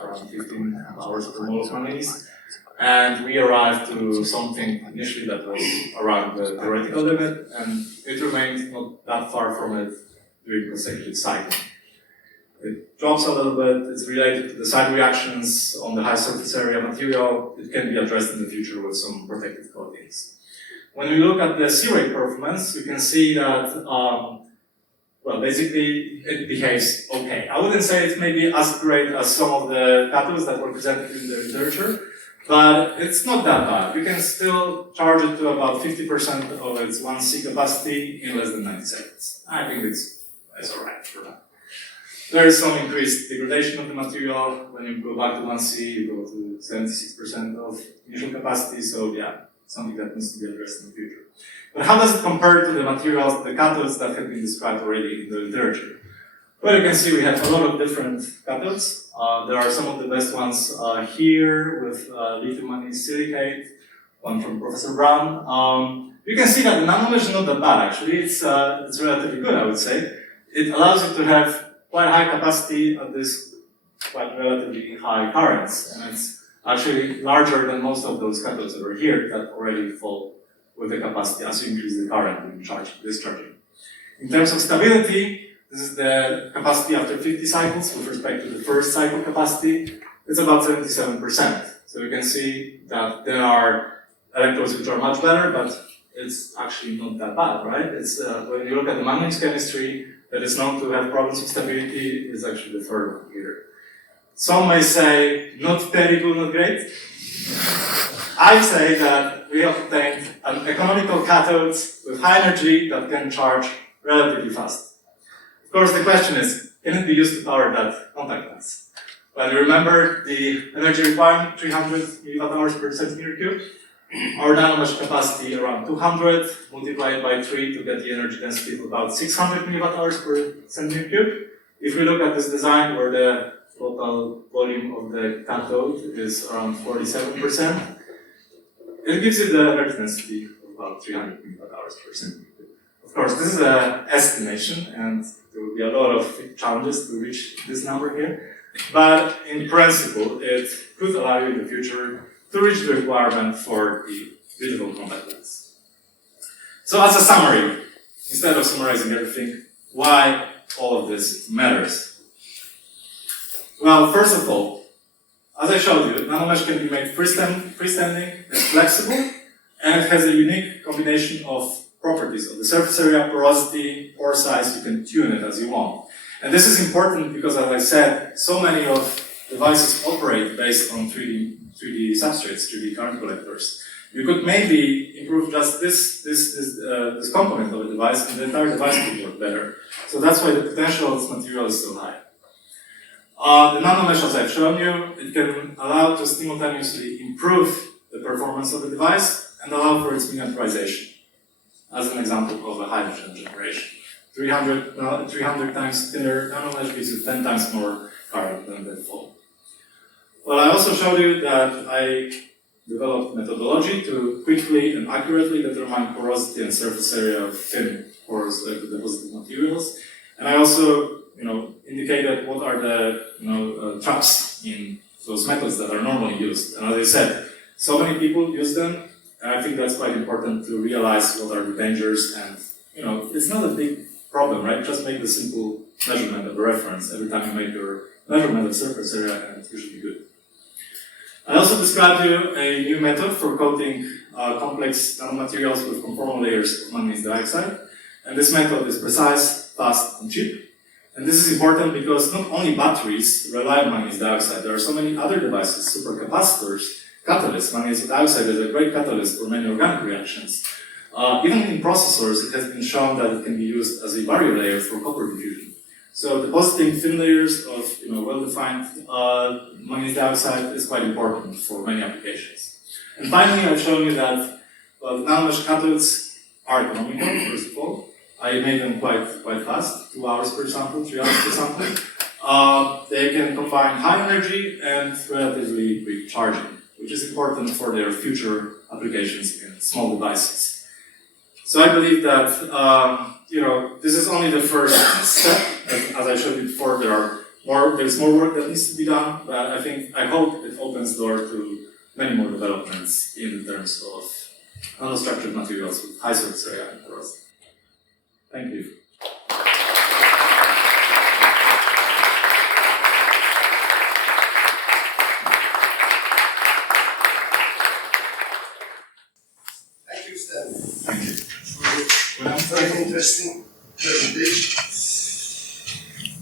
around 15 hours per mole of manganese. And we arrived to something initially that was around the theoretical limit, and it remained not that far from it during consecutive cycling. It drops a little bit, it's related to the side reactions on the high surface area material. It can be addressed in the future with some protective coatings. When we look at the C-rate performance, you can see that, well, basically it behaves okay. I wouldn't say it's maybe as great as some of the cathodes that were presented in the literature, but it's not that bad. You can still charge it to about 50% of its 1C capacity in less than 90 seconds. I think it's alright for that. There is some increased degradation of the material. When you go back to 1C, you go to 76% of initial capacity, so yeah, something that needs to be addressed in the future. But how does it compare to the materials, the cathodes that have been described already in the literature? Well, you can see we have a lot of different cathodes. There are some of the best ones here with lithium manganese silicate, one from Professor Brown. You can see that the nanomesh is not that bad actually. It's relatively good, I would say. It allows you to have quite high capacity at this quite relatively high currents, and it's actually larger than most of those cathodes that are here that already fall with the capacity as you increase the current in discharging. In terms of stability, this is the capacity after 50 cycles with respect to the first cycle capacity. It's about 77%. So you can see that there are electrodes which are much better, but it's actually not that bad, right? It's when you look at the manganese chemistry that is known to have problems with stability, is actually the third one here. Some may say, not terrible, not great. I say that we have obtained an economical cathodes with high energy that can charge relatively fast. Of course, the question is, can it be used to power that contact lens? Well, you remember the energy requirement, 300 milliwatt-hours per centimeter cube. Our nanomesh capacity around 200, multiplied by 3 to get the energy density of about 600 milliwatt-hours per centimeter cube. If we look at this design where the total volume of the cathode is around 47%, it gives you the energy density of about 300 milliwatt-hours per centimeter cube. Of course, this is an estimation, and there will be a lot of challenges to reach this number here. But in principle, it could allow you in the future to reach the requirement for the digital contact lens. So as a summary, instead of summarizing everything, why all of this matters? Well, first of all, as I showed you, nanomesh can be made freestanding and flexible, and it has a unique combination of properties of the surface area, porosity, pore size. You can tune it as you want. And this is important because, as I said, so many of devices operate based on 3D substrates, 3D current collectors. You could maybe improve just this component of a device, and the entire device could work better. So that's why the potential of this material is so high. The nanomesh, as I've shown you, it can allow to simultaneously improve the performance of the device and allow for its miniaturization. As an example of a hydrogen generation. 300 times thinner nanomesh gives you 10 times more current than the foam. Well, I also showed you that I developed methodology to quickly and accurately determine porosity and surface area of thin porous deposited materials. And I also, indicated what are the traps in those methods that are normally used. And as I said, so many people use them. And I think that's quite important to realize what are the dangers, and it's not a big problem, right? Just make the simple measurement of a reference every time you make your measurement of surface area, and it's usually good. I also described to you a new method for coating complex nanomaterials with conformal layers of manganese dioxide. And this method is precise, fast, and cheap. And this is important because not only batteries rely on manganese dioxide, there are so many other devices, supercapacitors, catalysts. Manganese dioxide is a great catalyst for many organic reactions. Even in processors, it has been shown that it can be used as a barrier layer for copper diffusion. So depositing thin layers of well-defined manganese dioxide is quite important for many applications. And finally, I've shown you that the nanomesh cathodes are economical, first of all. I made them quite fast, 2 hours per sample, 3 hours per sample. They can combine high energy and relatively quick charging, which is important for their future applications in small devices. So I believe that this is only the first step. As I showed you before, there's more work that needs to be done, but I hope it opens the door to many more developments in terms of nanostructured materials with high surface area and porosity. Thank you. Thank you, Stan. Thank you. For a very interesting presentation.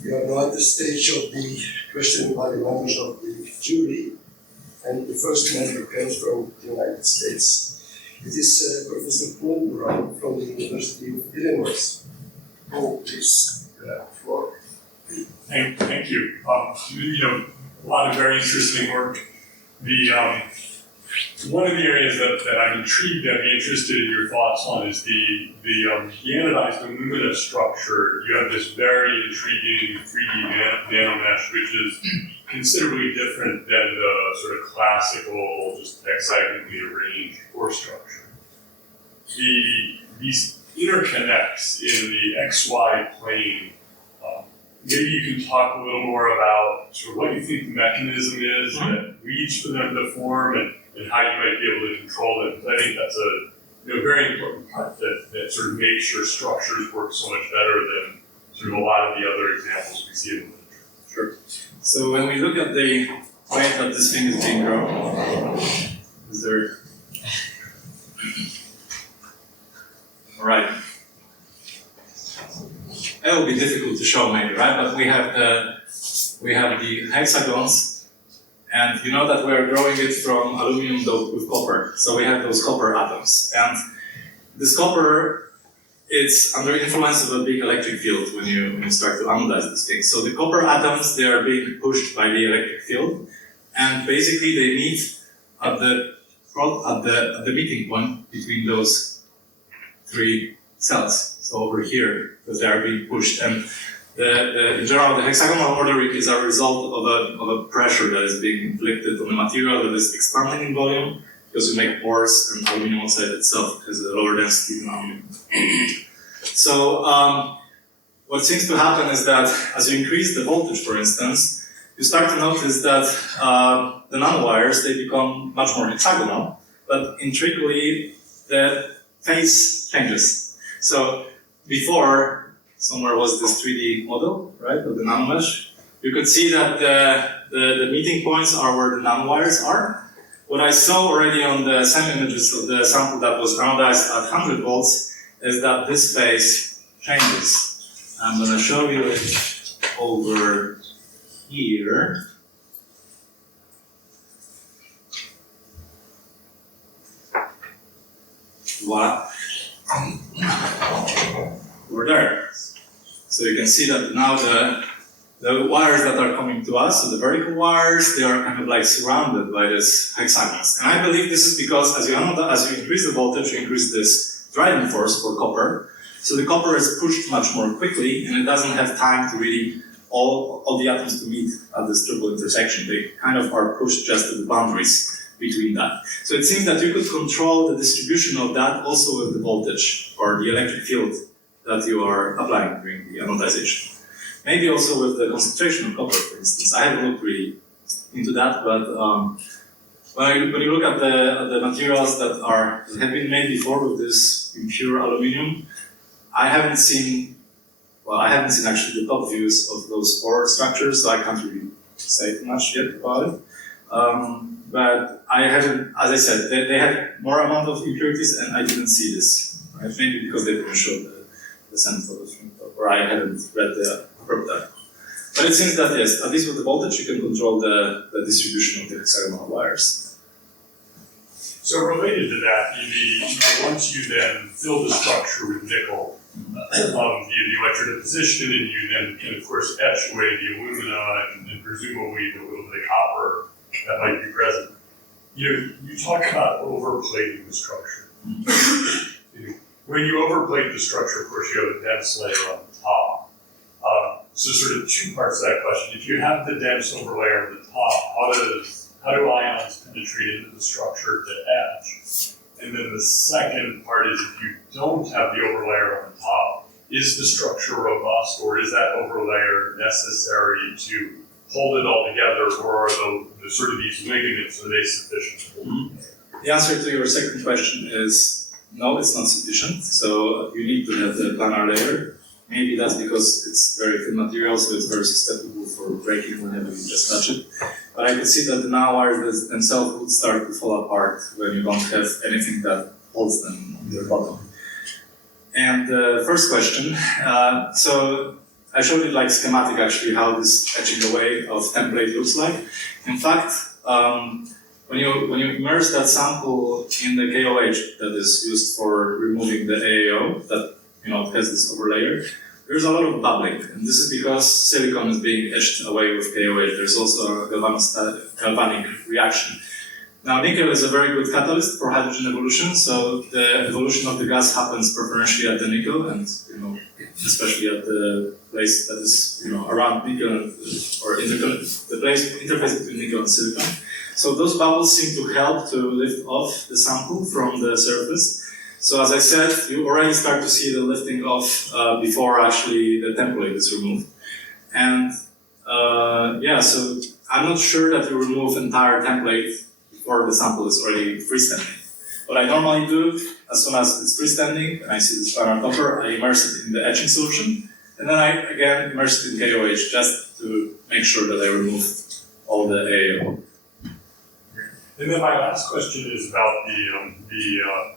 We are now at the stage of the question by the members of the jury, and the first member comes from the United States. It is Professor Paul Brown from the University of Illinois. Paul, please, you have the floor. Thank you. A lot of very interesting work. One of the areas that I'm intrigued, I'd be interested in your thoughts on is the anodized alumina structure. You have this very intriguing 3D nanomesh, which is considerably different than the sort of classical, just hexagonally arranged core structure. These interconnects in the XY plane, maybe you can talk a little more about sort of what you think the mechanism is that leads for them to form and how you might be able to control them. I think that's a very important part that sort of makes sure structures work so much better than sort of a lot of the other examples we see in the literature. Sure. So when we look at the way that this thing is being grown, is there... All right. It will be difficult to show maybe, right? But we have the hexagons, and you know that we are growing it from aluminum doped with copper. So we have those copper atoms, and this copper, it's under influence of a big electric field when you start to anodize this thing. So the copper atoms, they are being pushed by the electric field, and basically they meet at the meeting point between those 3 cells. So over here, because they are being pushed, and in general, the hexagonal ordering is a result of a pressure that is being inflicted on the material that is expanding in volume, because you make pores, and aluminum oxide itself has a lower density than aluminum. So what seems to happen is that as you increase the voltage, for instance, you start to notice that the nanowires, they become much more hexagonal, but intriguingly, the phase changes. So before, somewhere was this 3D model, right, of the nanomesh. You could see that the meeting points are where the nanowires are. What I saw already on the SEM images of the sample that was anodized at 100 volts is that this phase changes. I'm going to show you it over here. Voila. We're there. So you can see that now the wires that are coming to us, so the vertical wires, they are kind of like surrounded by this hexagons. And I believe this is because as you increase the voltage, you increase this driving force for copper. So the copper is pushed much more quickly, and it doesn't have time to really all the atoms to meet at this triple intersection. They kind of are pushed just to the boundaries between that. So it seems that you could control the distribution of that also with the voltage or the electric field that you are applying during the anodization. Maybe also with the concentration of copper, for instance. I haven't looked really into that, but when you look at the materials that have been made before with this impure aluminum, I haven't seen actually the top views of those pore structures, so I can't really say too much yet about it. But I haven't, as I said, they had more amount of impurities, and I didn't see this. Right? Maybe because they didn't show the SEM photos from the top, or I hadn't read the probe data. But it seems that yes, at least with the voltage, you can control the distribution of the hexagonal wires. So related to that, once you then fill the structure with nickel, via the electrodeposition, and you then can, of course, etch away the alumina and presumably the little bit of copper that might be present. You talk about overplating the structure. when you overplate the structure, of course, you have a dense layer on the top. So sort of two parts to that question. If you have the dense overlayer on the top, how do ions penetrate into the structure to etch? And then the second part is if you don't have the overlayer on the top, is the structure robust, or is that overlayer necessary to hold it all together, or are the sort of these ligaments, are they sufficient? Mm-hmm. The answer to your second question is no, it's not sufficient. So you need to have the planar layer. Maybe that's because it's very thin material, so it's very susceptible for breaking whenever you just touch it. But I can see that the nanowires themselves would start to fall apart when you don't have anything that holds them on their bottom. And the first question, so I showed you like schematic actually how this etching away of template looks like. In fact, when you immerse that sample in the KOH that is used for removing the AAO, that it has this overlayer, there's a lot of bubbling, and this is because silicon is being etched away with KOH. There's also a galvanic reaction. Now, nickel is a very good catalyst for hydrogen evolution, so the evolution of the gas happens preferentially at the nickel, and especially at the place that is around nickel or the place interface between nickel and silicon. So those bubbles seem to help to lift off the sample from the surface. So as I said, you already start to see the lifting off before actually the template is removed. And so I'm not sure that you remove entire template before the sample is already freestanding. What I normally do, as soon as it's freestanding and I see this planar topper, I immerse it in the etching solution, and then I again immerse it in KOH just to make sure that I remove all the AAO. And then my last question is about the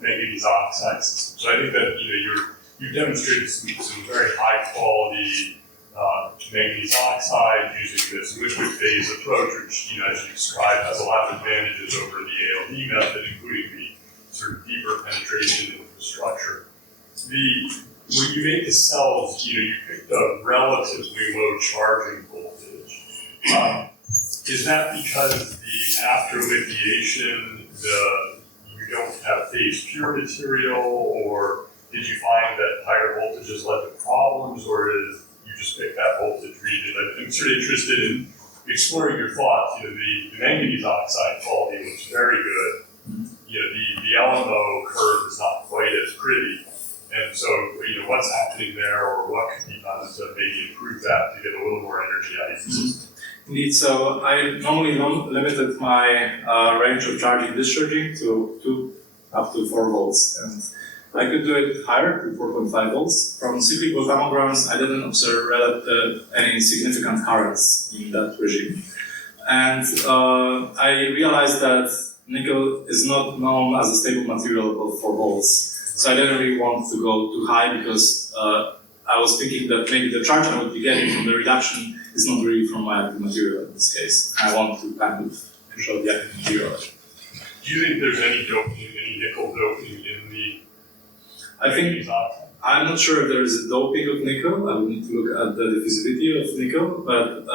manganese oxide system. So I think that you've demonstrated some very high quality manganese oxide using this liquid phase approach, which as you described has a lot of advantages over the ALD method, including the sort of deeper penetration into the structure. When you make the cells, you picked a relatively low charging voltage. Is that because after lithiation, you don't have phase pure material, or did you find that higher voltages led to problems, or you just picked that voltage region? I'm sort of interested in exploring your thoughts. The manganese oxide quality looks very good. The LMO curve is not quite as pretty, and so what's happening there, or what could be done to maybe improve that to get a little more energy out of the system? Indeed, so I normally limited my range of charging discharging to up to 4 volts, and I could do it higher to 4.5 volts. From cyclical thermograms, I didn't observe any significant currents in that regime, and I realized that nickel is not known as a stable material of 4 volts, so I didn't really want to go too high because I was thinking that maybe the charge I would be getting from the reduction is not really from my active material in this case. I want to kind of control the active material. Do you think there's any nickel doping in the manganese oxide? I'm not sure if there is a doping of nickel. I would need to look at the diffusivity of nickel, but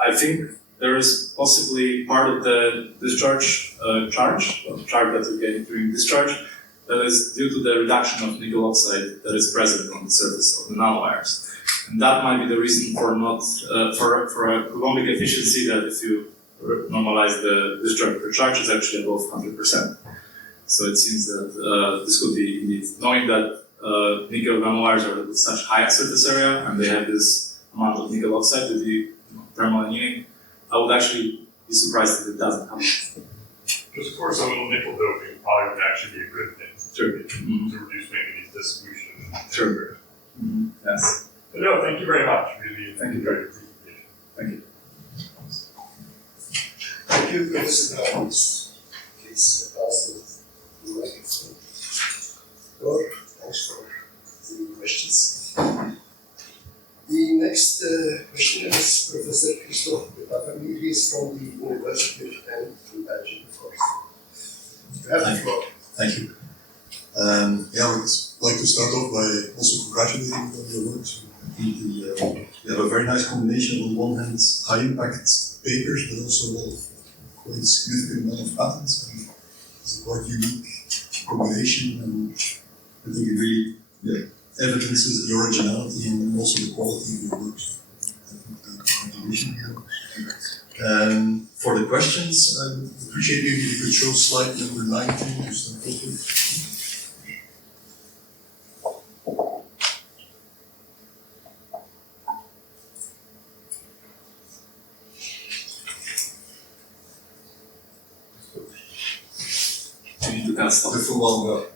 I think there is possibly part of the discharge charge that you get during discharge that is due to the reduction of nickel oxide that is present on the surface of the nanowires. And that might be the reason for not for a coulombic efficiency that if you normalize the discharge per charge is actually above 100%. So it seems that this could be indeed, knowing that nickel nanowires are with such high surface area and they have this amount of nickel oxide to be thermal annealing, I would actually be surprised if it doesn't happen. Because of course a little nickel doping probably would actually be a good thing. Sure. To reduce manganese dissolution. Sure. Yes. But no, thank you very much. Really enjoyed your presentation. Thank you. Thank you, Professor Gavins. Please pass the microphone. Or, thanks for the questions. The next questioner is Professor Christophe Betafami. He is from the University of Ghent in Belgium, of course. You have the floor. Thank you. I would like to start off by also congratulating you on your work. You have a very nice combination. On one hand, high impact papers, but also a lot of quite significant amount of patents. And it's a quite unique combination, and I think it really evidences the originality and also the quality of your work. So I think the contribution here. For the questions, I would appreciate if you could show slide number 19 to start off with. Stop. The full one go.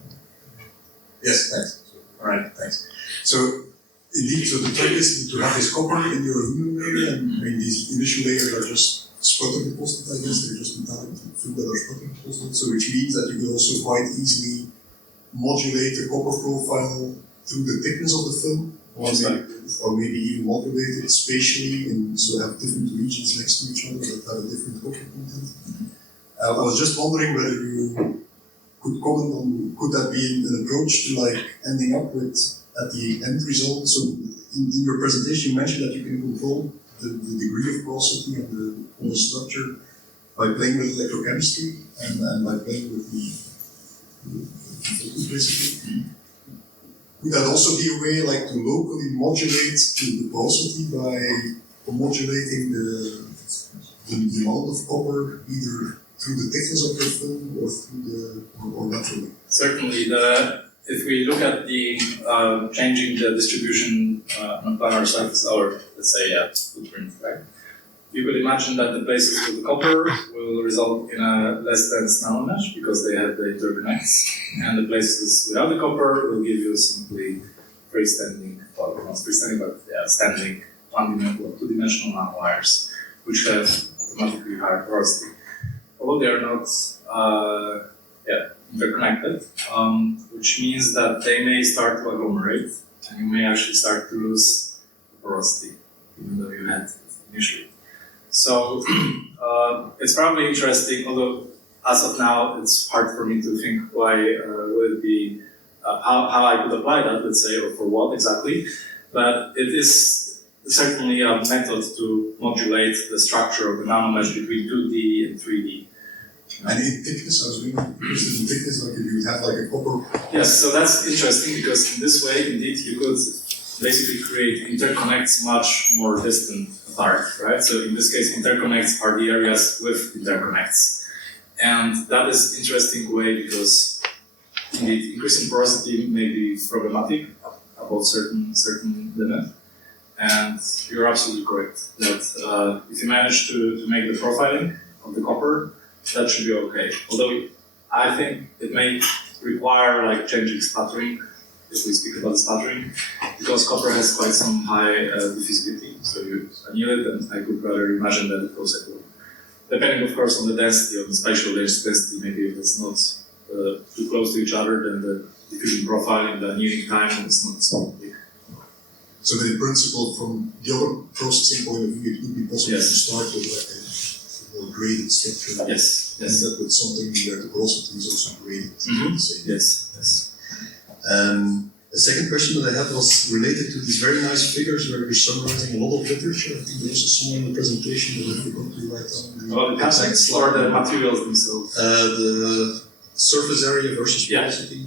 Yes, thanks. All right, thanks. So, indeed, so the trick is to have this copper in your aluminum layer, and I mean, these initial layers are just sputter deposited, I guess, they're just metallic film that are sputter deposited, so which means that you can also quite easily modulate the copper profile through the thickness of the film, or maybe even modulate it spatially, and so have different regions next to each other that have a different copper content. I was just wondering whether you could comment on, could that be an approach to like ending up with, at the end result, so in your presentation you mentioned that you can control the degree of porosity and the structure by playing with electrochemistry and by playing with the basically. Could that also be a way like to locally modulate the porosity by modulating the amount of copper either through the thickness of the film or through or laterally? Certainly, if we look at the changing the distribution on a planar surface, or let's say footprint, right? You could imagine that the places with the copper will result in a less dense nanomesh because they have the interconnects, and the places without the copper will give you simply freestanding, or not freestanding, but standing one-dimensional or two-dimensional nanowires, which have automatically higher porosity. Although they are not interconnected, which means that they may start to agglomerate, and you may actually start to lose porosity, even though you had it initially. So it's probably interesting, although as of now it's hard for me to think why would it be, how I could apply that, let's say, or for what exactly, but it is certainly a method to modulate the structure of the nanomesh between 2D and 3D. And in thickness, I was really interested in thickness, like if you would have like a copper. Yes, so that's interesting because in this way, indeed, you could basically create interconnects much more distant apart, right? So in this case, interconnects are the areas with interconnects. And that is an interesting way because indeed, increasing porosity may be problematic above certain limit. And you're absolutely correct that if you manage to make the profiling of the copper, that should be okay. Although I think it may require like changing sputtering, if we speak about sputtering, because copper has quite some high diffusivity. So you anneal it, and I could rather imagine that it goes at all. Depending, of course, on the density, on the spatial density, maybe if it's not too close to each other, then the diffusion profile and the annealing time is not so big. So in principle, from the other processing point of view, it would be possible to start with like a more graded structure. Yes, And that with something where the porosity is also graded. Yes. A second question that I had was related to these very nice figures where you're summarizing a lot of literature. I think there was somewhere in the presentation that I forgot to write down. About the concepts or the materials themselves? The surface area versus porosity.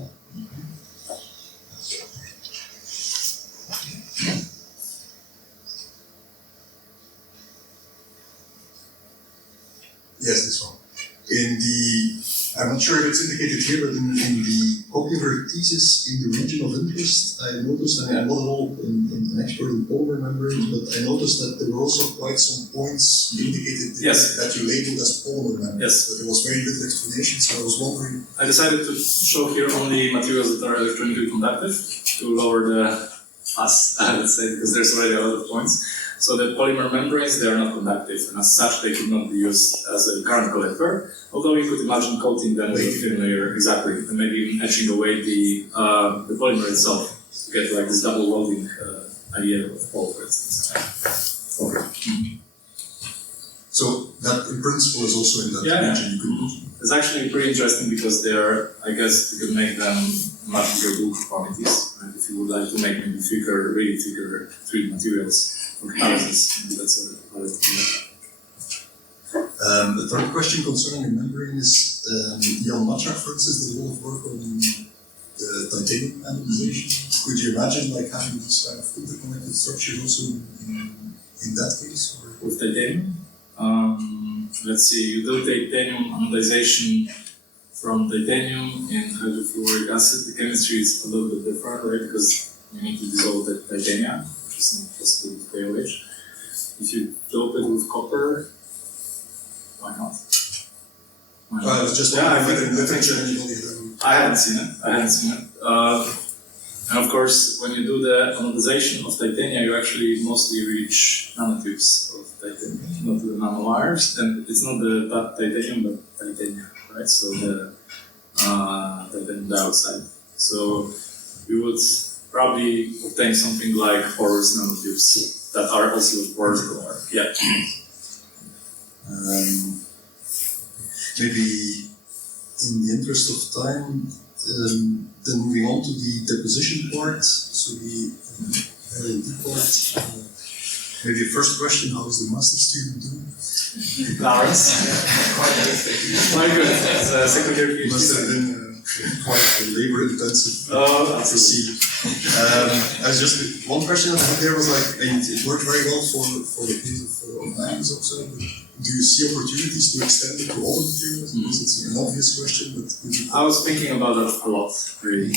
Yes, this one. I'm not sure if it's indicated here, but in the copy of her thesis in the region of interest, I noticed, and I'm not at all an expert in polymer membranes, but I noticed that there were also quite some points indicated that you labeled as polymer membranes. Yes. But there was very little explanation, so I was wondering. I decided to show here only materials that are electronically conductive to lower the fuss, let's say, because there's already a lot of points. So the polymer membranes, they are not conductive, and as such, they could not be used as a current collector. Although you could imagine coating them with a thin layer, exactly, and maybe even etching away the polymer itself to get like this double welding idea of Paul, for instance. Okay. So that in principle is also in that region you could. It's actually pretty interesting because they are, I guess, you could make them much bigger bulk quantities. Right? If you would like to make maybe really thicker 3D materials. That's the third question concerning the membrane is Jan Matrak, for instance, did a lot of work on titanium anodization. Could you imagine like having this kind of interconnected structures also in that case? Or? With titanium? Let's see, you do titanium anodization from titanium in hydrofluoric acid. The chemistry is a little bit different, right? Because you need to dissolve the titanium, which is not possible with KOH. If you dope it with copper, why not? I was just wondering whether in literature anybody had. I haven't seen it. And of course, when you do the anodization of titanium, you actually mostly reach nanotubes of titanium, not the nanowires. And it's not the titanium, but titanium, right? So the titanium dioxide. So you would probably obtain something like porous nanotubes that are also porous. Yeah. Maybe in the interest of time, then moving on to the deposition part, so the LD part. Maybe a first question, how is the master student doing? Clarence. Very good. As a second year PhD. Must have been quite labor intensive procedure. Just one question that I had there was like, it worked very well for the case of manganese oxide. Do you see opportunities to extend it to other materials? Because it's an obvious question, but I was thinking about that a lot, really,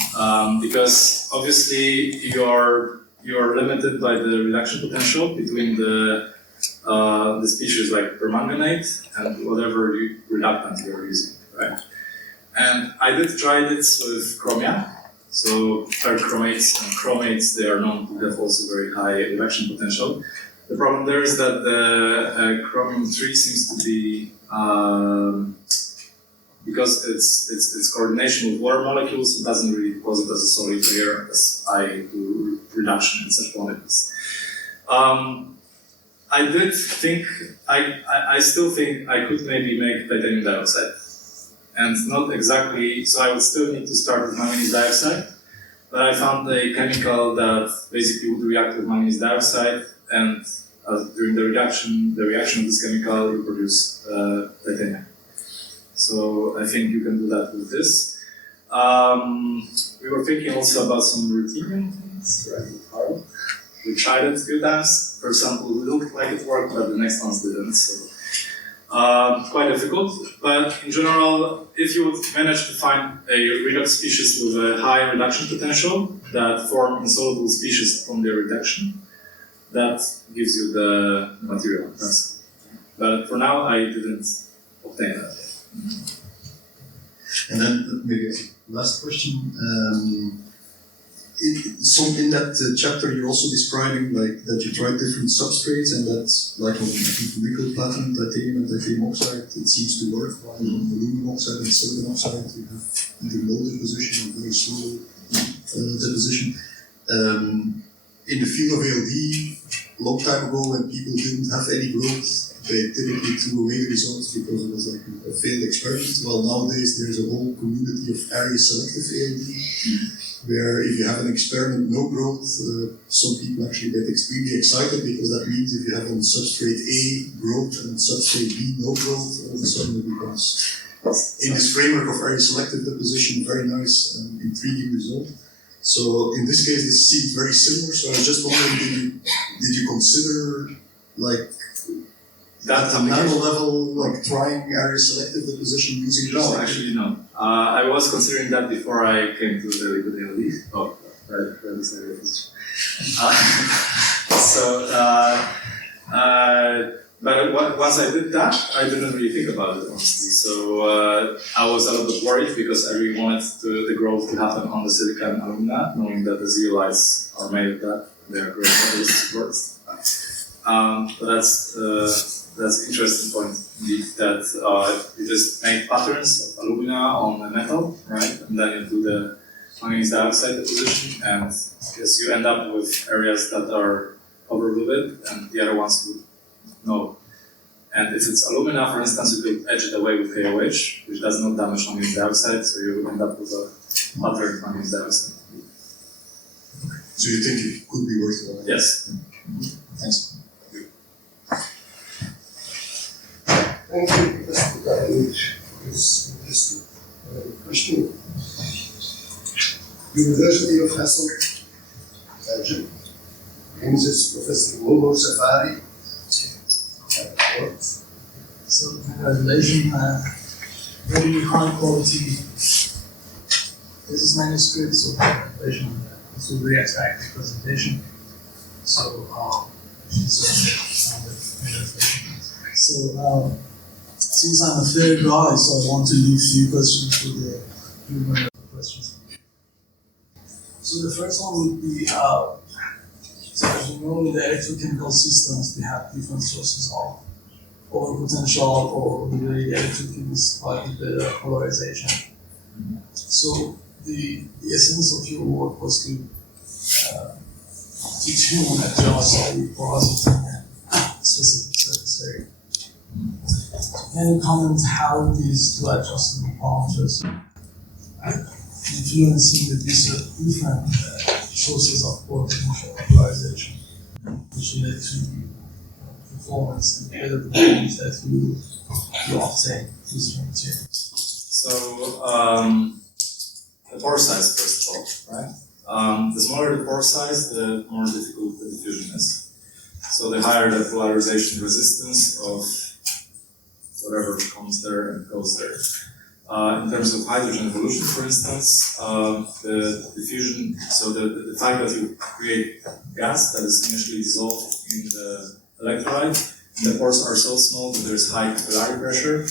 because obviously you're limited by the reduction potential between the species like permanganate and whatever reductant you're using, right? And I did try this with chromia. So perchromates and chromates, they are known to have also very high reduction potential. The problem there is that the chromium-3 seems to be, because its coordination with water molecules, it doesn't really deposit as a solid layer as I do reduction in such quantities. I still think I could maybe make titanium dioxide. And not exactly, so I would still need to start with manganese dioxide, but I found a chemical that basically would react with manganese dioxide, and during the reaction of this chemical, you produce titanium. So I think you can do that with this. We were thinking also about some ruthenium things, right? We tried it a few times. For example, it looked like it worked, but the next ones didn't. So quite difficult. But in general, if you would manage to find a redox species with a high reduction potential that form insoluble species upon their reduction, that gives you the material. But for now, I didn't obtain that. And then maybe a last question. In that chapter, you're also describing like that you tried different substrates, and that like on nickel, platinum, titanium, and titanium oxide, it seems to work. While on aluminum oxide and silicon oxide, you have either low deposition or very slow deposition. In the field of ALD, a long time ago, when people didn't have any growth, they typically threw away the results because it was like a failed experiment. Well, nowadays there's a whole community of area selective ALD, where if you have an experiment no growth, some people actually get extremely excited because that means if you have on substrate A growth and substrate B no growth, all of a sudden it becomes, in this framework of area selective deposition, very nice and intriguing result. So in this case, this seems very similar. So I was just wondering, did you consider like at a nano level, like trying area selective deposition using? No, actually no. I was considering that before I came to the liquid ALD. Oh, right, this area deposition. But once I did that, I didn't really think about it honestly. So I was a little bit worried because I really wanted the growth to happen on the silicon alumina, knowing that the zeolites are made of that. They are great models supports. But that's an interesting point indeed, that you just make patterns of alumina on a metal, right? And then you do the manganese dioxide deposition, and yes, you end up with areas that are covered with it, and the other ones would no. And if it's alumina, for instance, you could edge it away with KOH, which does not damage manganese dioxide, so you end up with a patterned manganese dioxide. So you think it could be worthwhile? Yes. Thanks. Thank you, Professor This question. University of Hasselt, Belgium. Hence is Professor Momo Safari. So congratulations, very high quality. This is manuscript, so congratulations on that. This was a very attractive presentation. So since I'm a third guy, so I want to leave a few questions for the human questions. So the first one would be, so as you know, with the electrochemical systems, we have different sources of overpotential or the electrochemistry like the polarization. So the essence of your work was to teach human adjust the porosity and specific surface area. Can you comment how these two adjustable parameters influencing the different sources of potential polarization, which led to the performance and better performance that you obtain this material? So, the pore size, first of all, right? The smaller the pore size, the more difficult the diffusion is. So the higher the polarization resistance of whatever comes there and goes there. In terms of hydrogen evolution, for instance, the diffusion, so the fact that you create gas that is initially dissolved in the electrolyte, and the pores are so small that there's high capillary pressure,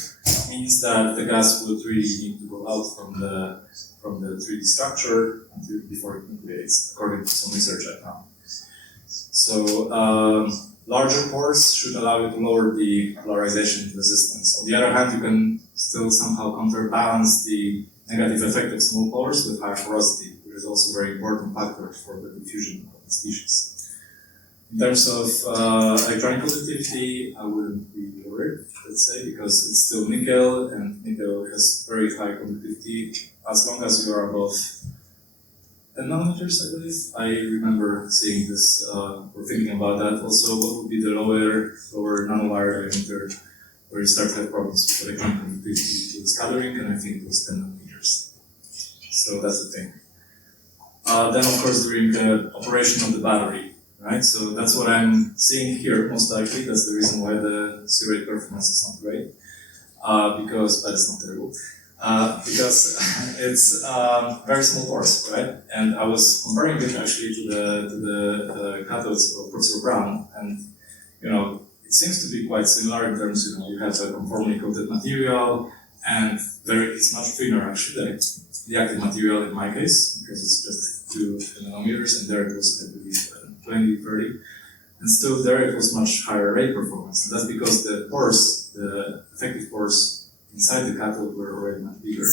means that the gas would really need to go out from the 3D structure before it nucleates, according to some research I found. So larger pores should allow you to lower the polarization resistance. On the other hand, you can still somehow counterbalance the negative effect of small pores with higher porosity, which is also a very important factor for the diffusion of the species. In terms of electronic conductivity, I wouldn't be worried, let's say, because it's still nickel, and nickel has very high conductivity as long as you are above 10 nanometers, I believe. I remember seeing this or thinking about that. Also, what would be the lower nanowire diameter where you start to have problems with electronic conductivity to the scattering, and I think it was 10 nanometers. So that's the thing. Then, of course, during the operation of the battery, right? So that's what I'm seeing here, most likely. That's the reason why the C rate performance is not great, but it's not terrible. Because it's very small pores, right? And I was comparing it actually to the cathodes of Professor Brown, and it seems to be quite similar in terms, you have a conformally coated material, and it's much thinner actually than the active material in my case, because it's just 2 nanometers, and there it was, I believe, 20, 30, and still there it was much higher rate performance. And that's because the pores, the effective pores inside the cathode were already much bigger,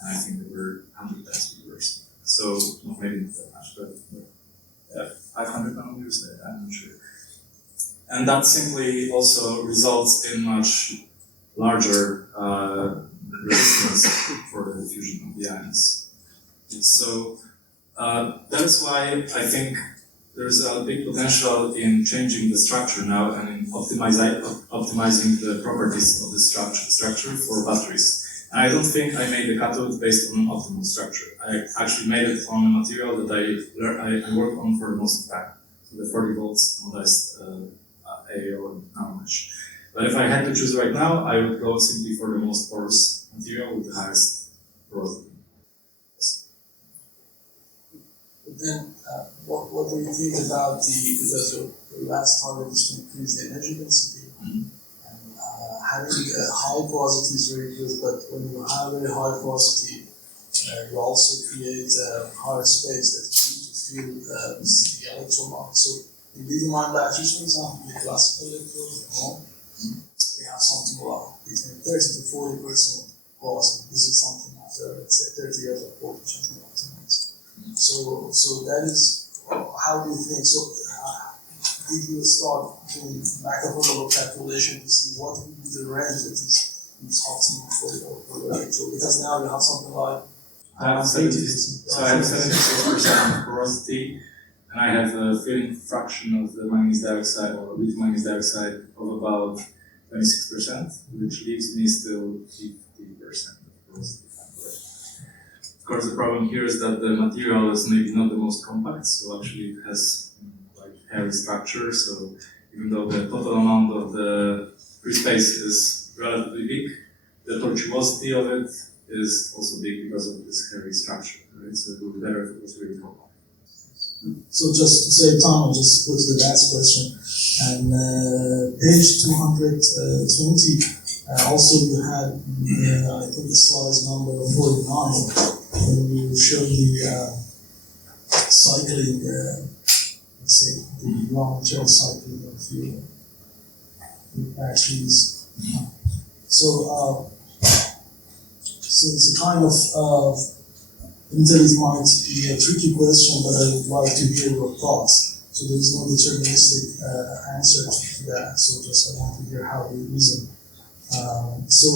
and I think they were 100 times bigger. So maybe not that much, but yeah, 500 nanometers, I'm not sure. And that simply also results in much larger resistance for the diffusion of the ions. So that is why I think there's a big potential in changing the structure now and in optimizing the properties of the structure for batteries. And I don't think I made the cathode based on an optimal structure. I actually made it on a material that I worked on for the most of the time. So the 40 volts anodized AO and nanomesh. But if I had to choose right now, I would go simply for the most porous material with the highest porosity. But then, what do you think about because your last target is to increase the energy density, and having a high porosity is very good, but when you have very high porosity, you also create a higher space that you need to fill the electron. So in lithium-ion batteries, for example, the classical electrodes at home, we have something like between 30 to 40% porosity. This is something after, let's say, 30 years of voltage and optimized. So that is, how do you think? So did you start doing back-of-envelope calculation to see what would be the range that is optimal for your electrode? Because now you have something like I have 70%. So I have 76% porosity, and I have a filling fraction of the manganese dioxide or lithium manganese dioxide of about 26%, which leaves me still 50% of porosity. Of course, the problem here is that the material is maybe not the most compact, so actually it has like hairy structure. So even though the total amount of the free space is relatively big, the tortuosity of it is also big because of this hairy structure. Right? So it would be better if it was really compact. So just to save time, I'll just go to the last question. And page 220, also you had, I think the slide is number 49, when you show the cycling, let's say, the raw material cycling of your batteries. So it's a kind of, it might be a tricky question, but I would like to hear your thoughts. So there is no deterministic answer to that. So just I want to hear how you reason. So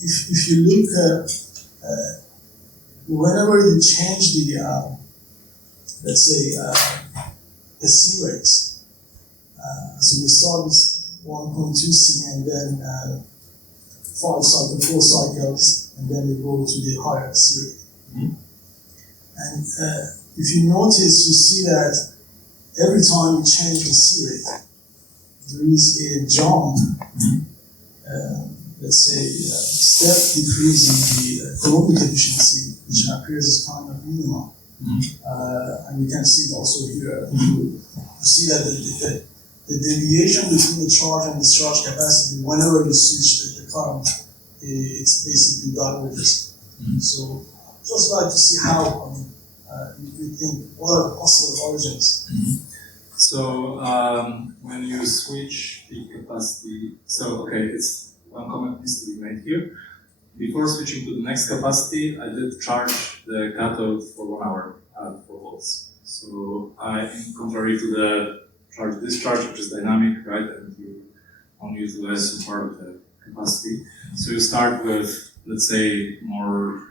if you look at whenever you change the let's say the C rates, so you start with 1.2 C and then 4 cycles, and then you go to the higher C rate. Mm-hmm. And if you notice, you see that every time you change the C rate, there is a jump, let's say step decrease in the Coulombic efficiency, which appears as kind of minimum. And you can see it also here. You see that the deviation between the charge and discharge capacity, whenever you switch the current, it's basically diverges. So just like to see how you think, what are the possible origins? So when you switch the capacity, so okay, it's one comment needs to be made here. Before switching to the next capacity, I did charge the cathode for 1 hour at 4 volts. So contrary to the charge-discharge, which is dynamic, right, and you only utilize some part of the capacity. So you start with, let's say, more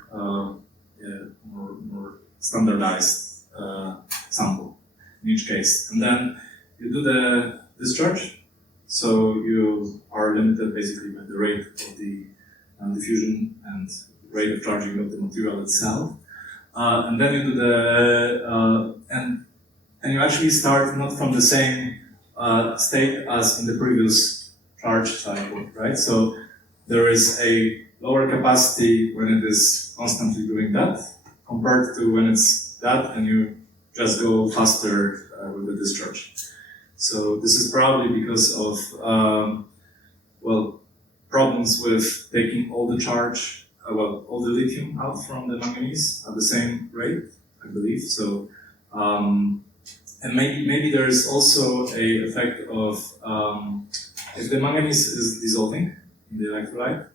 standardized sample in each case. And then you do the discharge, so you are limited basically by the rate of the diffusion and rate of charging of the material itself. And then you do the, and you actually start not from the same state as in the previous charge cycle, right? So there is a lower capacity when it is constantly doing that, compared to when it's that and you just go faster with the discharge. So this is probably because of, problems with taking all the charge, all the lithium out from the manganese at the same rate, I believe. So, and maybe there is also a effect of, if the manganese is dissolving in the electrolyte,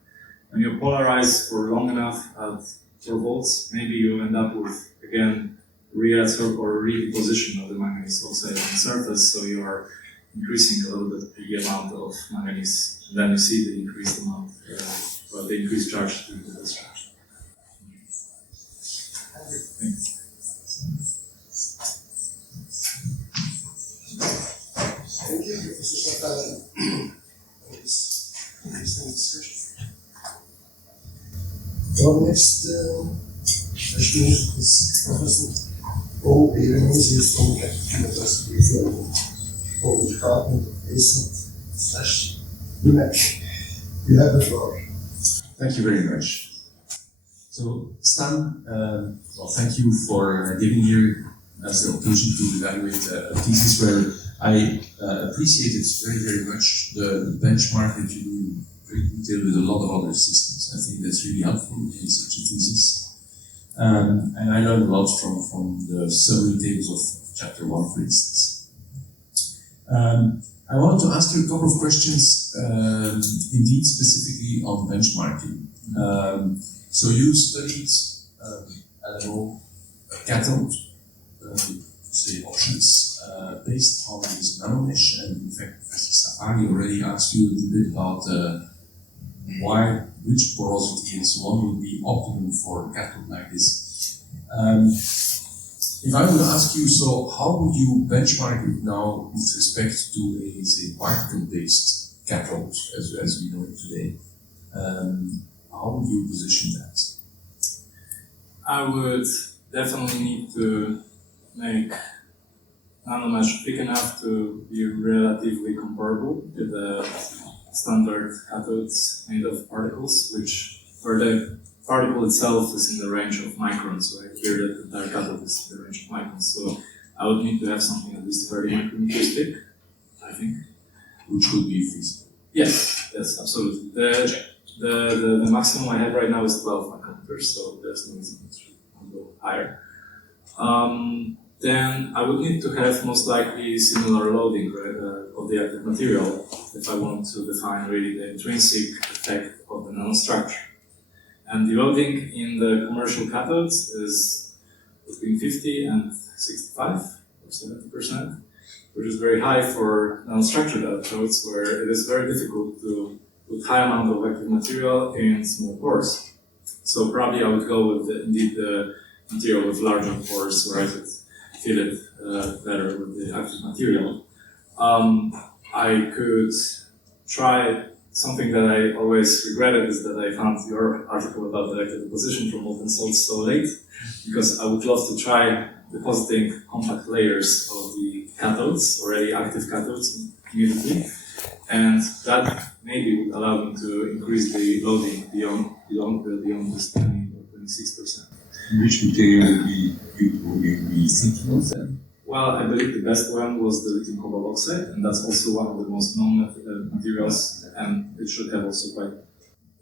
when you polarize for long enough at 4 volts, maybe you end up with, again, reabsorb or redeposition of the manganese oxide on the surface, so you are increasing a little bit the amount of manganese, and then you see the increased amount, the increased charge to the discharge. Thanks. Thank you, Professor Satan, for this interesting discussion. Our next question is Professor Paul Behrens, he is from University of Leuven, for the Department of imec. You have the floor. Thank you very much. So, Stan, thank you for giving here us the occasion to evaluate a thesis where I appreciated very, very much the benchmark that you do very detailed with a lot of other systems. I think that's really helpful in such a thesis. And I learned a lot from the summary tables of chapter 1, for instance. I wanted to ask you a couple of questions, indeed specifically on benchmarking. So you studied LMO cathode, say options based on this nanomesh, and in fact Professor Safari already asked you a little bit about which porosity and so on would be optimum for a cathode like this. If I would ask you, so how would you benchmark it now with respect to a, say, particle-based cathode as we know it today? How would you position that? I would definitely need to make nanomesh big enough to be relatively comparable to the standard cathodes made of particles, where the particle itself is in the range of microns, right? Here the entire cathode is in the range of microns. So I would need to have something at least 30 micrometers thick, I think. Which would be feasible. Yes, absolutely. The maximum I have right now is 12 micrometers, so there's no reason to go higher. Then I would need to have most likely similar loading, right, of the active material if I want to define really the intrinsic effect of the nanostructure. And the loading in the commercial cathodes is between 50 and 65 or 70%, which is very high for nanostructured electrodes, where it is very difficult to put high amount of active material in small pores. So probably I would go with the material with larger pores, where I could fill it better with the active material. I could try something that I always regretted is that I found your article about electrolytic deposition from molten salts so late, because I would love to try depositing compact layers of the cathodes, already active cathodes immediately, and that maybe would allow me to increase the loading beyond this 20 or 26%. Which material would you be thinking of then? Well, I believe the best one was the lithium cobalt oxide, and that's also one of the most known materials, and it should have also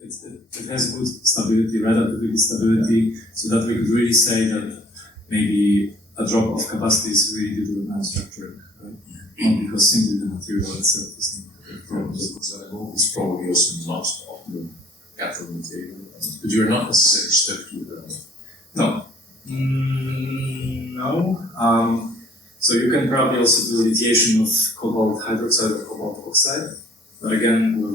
it has good stability, relatively good stability, so that we could really say that maybe a drop of capacity is really due to the nanostructure, right? Not because simply the material itself is not Problem because it's probably also not optimum cathode material, but you're not necessarily stuck to the. No. No. So you can probably also do lithiation of cobalt hydroxide or cobalt oxide, but again with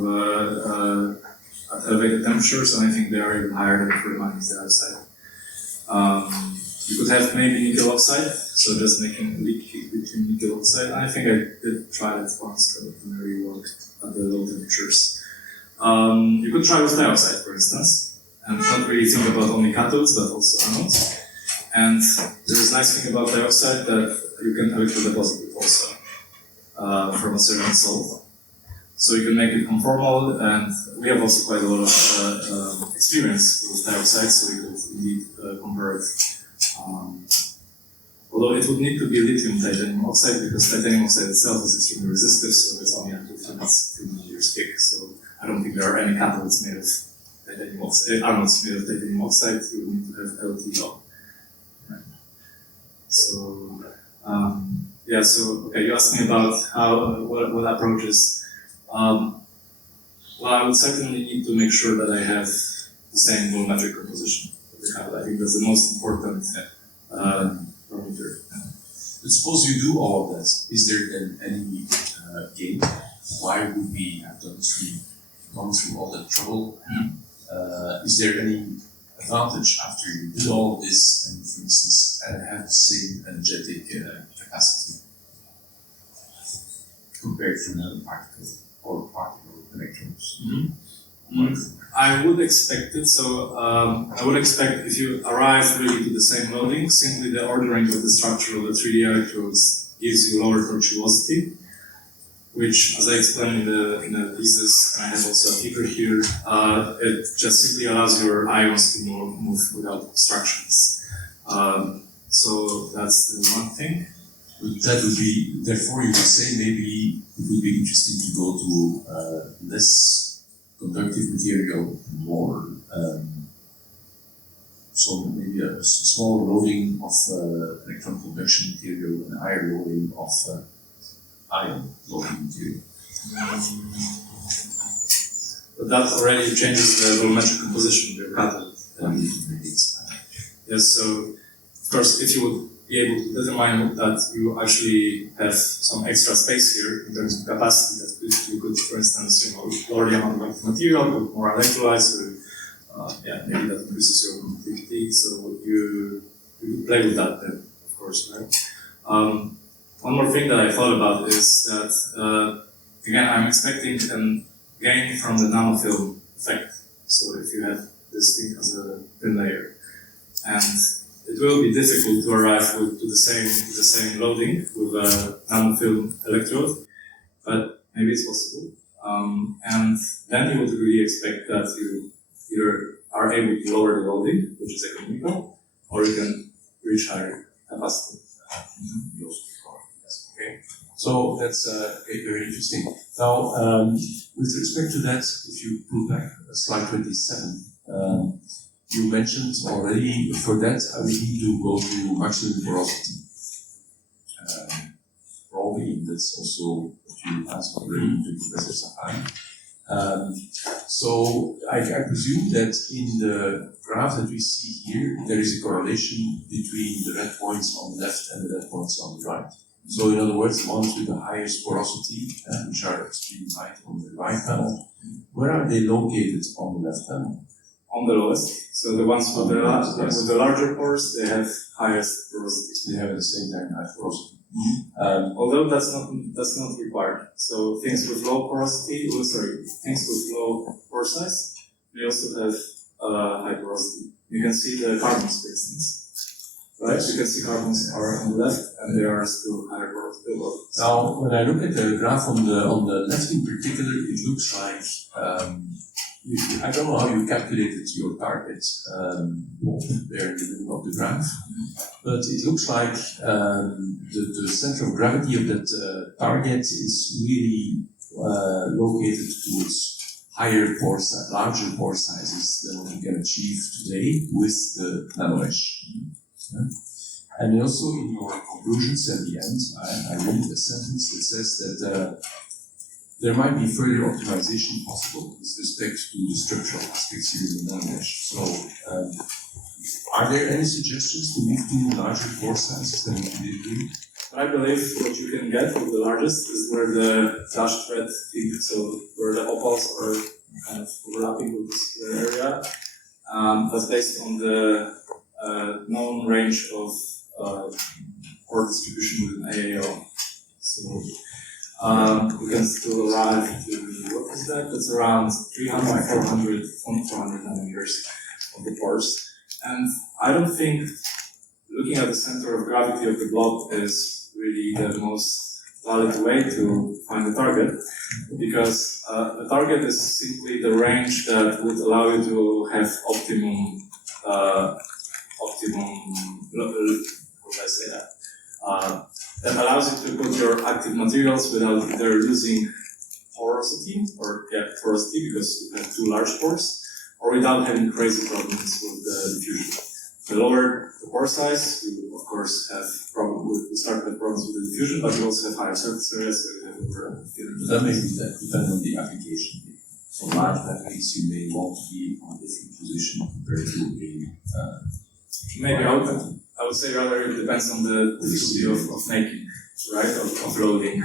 at elevated temperatures, and I think they are even higher than 40 minus dioxide. You could have maybe nickel oxide, so just making lithium nickel oxide. I think I did try that once, but it didn't really work at the low temperatures. You could try with dioxide, for instance, and not really think about only cathodes, but also anodes. And there's a nice thing about dioxide that you can electrodeposit it also from a certain salt. So you can make it conformal, and we have also quite a lot of experience with dioxide, so we could indeed convert. Although it would need to be lithium titanium oxide, because titanium oxide itself is extremely resistive, so it's only up to 2 millimeters thick. So I don't think there are any cathodes made of titanium oxide, anodes made of titanium oxide. You would need to have LTO. Right. So yeah. So okay, you asked me about what approaches. Well, I would certainly need to make sure that I have the same volumetric composition of the cathode. I think that's the most important parameter. But suppose you do all of that, is there then any gain? Why would we have gone through all that trouble? Is there any advantage after you did all of this and, for instance, have the same energetic capacity compared to nanoparticle or particle electrons? I would expect it. So I would expect if you arrive really to the same loading, simply the ordering of the structure of the 3D electrodes gives you lower tortuosity, which, as I explained in the thesis, and I have also a figure here, it just simply allows your ions to move without obstructions. So that's the one thing. That would be, therefore, you would say maybe it would be interesting to go to less conductive material, more so maybe a small loading of electron conduction material and a higher loading of ion loading material. But that already changes the volumetric composition of your cathode. Yes, so of course, if you would be able to determine that you actually have some extra space here in terms of capacity, that you could, for instance, lower the amount of material, put more electrolytes, or maybe that increases your conductivity. So you play with that then, of course, right? One more thing that I thought about is that again, I'm expecting a gain from the nanofilm effect. So if you have this thing as a thin layer. and it will be difficult to arrive to the same loading with a nanofilm electrode, but maybe it's possible. And then you would really expect that you either are able to lower the loading, which is economical, or you can reach higher capacity. Okay. So that's very interesting. Now, with respect to that, if you pull back slide 27, you mentioned already for that I would need to go to maximum porosity. Probably that's also what you asked already to Professor Safari. So I presume that in the graph that we see here, there is a correlation between the red points on the left and the red points on the right. So in other words, the ones with the highest porosity, which are extremely high on the right panel, where are they located on the left panel? On the lowest. So the ones with the larger pores, they have highest porosity. They have at the same time high porosity. Although that's not required. So things with low porosity, things with low pore size, they also have high porosity. You can see the carbons, for instance. Right? You can see carbons are on the left, and they are still higher porosity. Now, when I look at the graph on the left in particular, it looks like I don't know how you calculated your target there in the middle of the graph, but it looks like the center of gravity of that target is really located towards higher pore size, larger pore sizes than what you can achieve today with the nanomesh. And also in your conclusions at the end, I read a sentence that says that there might be further optimization possible with respect to the structural aspects here in the nanomesh. So, are there any suggestions to move to larger pore sizes than what you did here? I believe what you can get with the largest is where the dashed red thing, so where the opals are kind of overlapping with this area. That's based on the known range of pore distribution with an AAO. So we can still arrive to, what is that? That's around 300, 400 nanometers of the pores. And I don't think looking at the center of gravity of the blob is really the most valid way to find the target, because the target is simply the range that would allow you to have optimum, how would I say that? That allows you to put your active materials without either losing porosity, porosity because you have too large pores, or without having crazy problems with the diffusion. The lower the pore size, you of course have start with problems with the diffusion, but you also have higher surface area, so you have over. That may depend on the application. So large batteries, you may want to be on a different position compared to a maybe I would say rather it depends on the difficulty of making, right, of loading.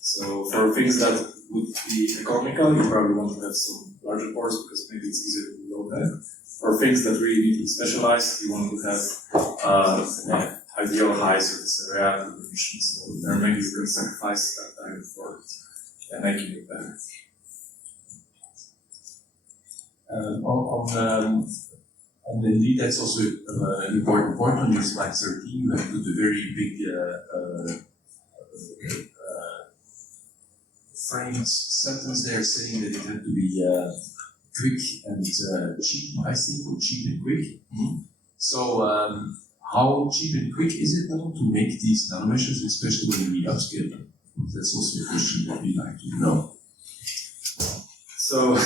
So for things that would be economical, you probably want to have some larger pores because maybe it's easier to load them. For things that really need to be specialized, you want to have ideal high surface area emissions. So there maybe you can sacrifice that time for making it better. And indeed, that's also an important point on your slide 13. You have put a very big framed sentence there saying that it had to be quick and cheap, I think, or cheap and quick. Mm-hmm. So, how cheap and quick is it now to make these nanomeshes, especially when we upscale them? That's also a question that we'd like to know. So,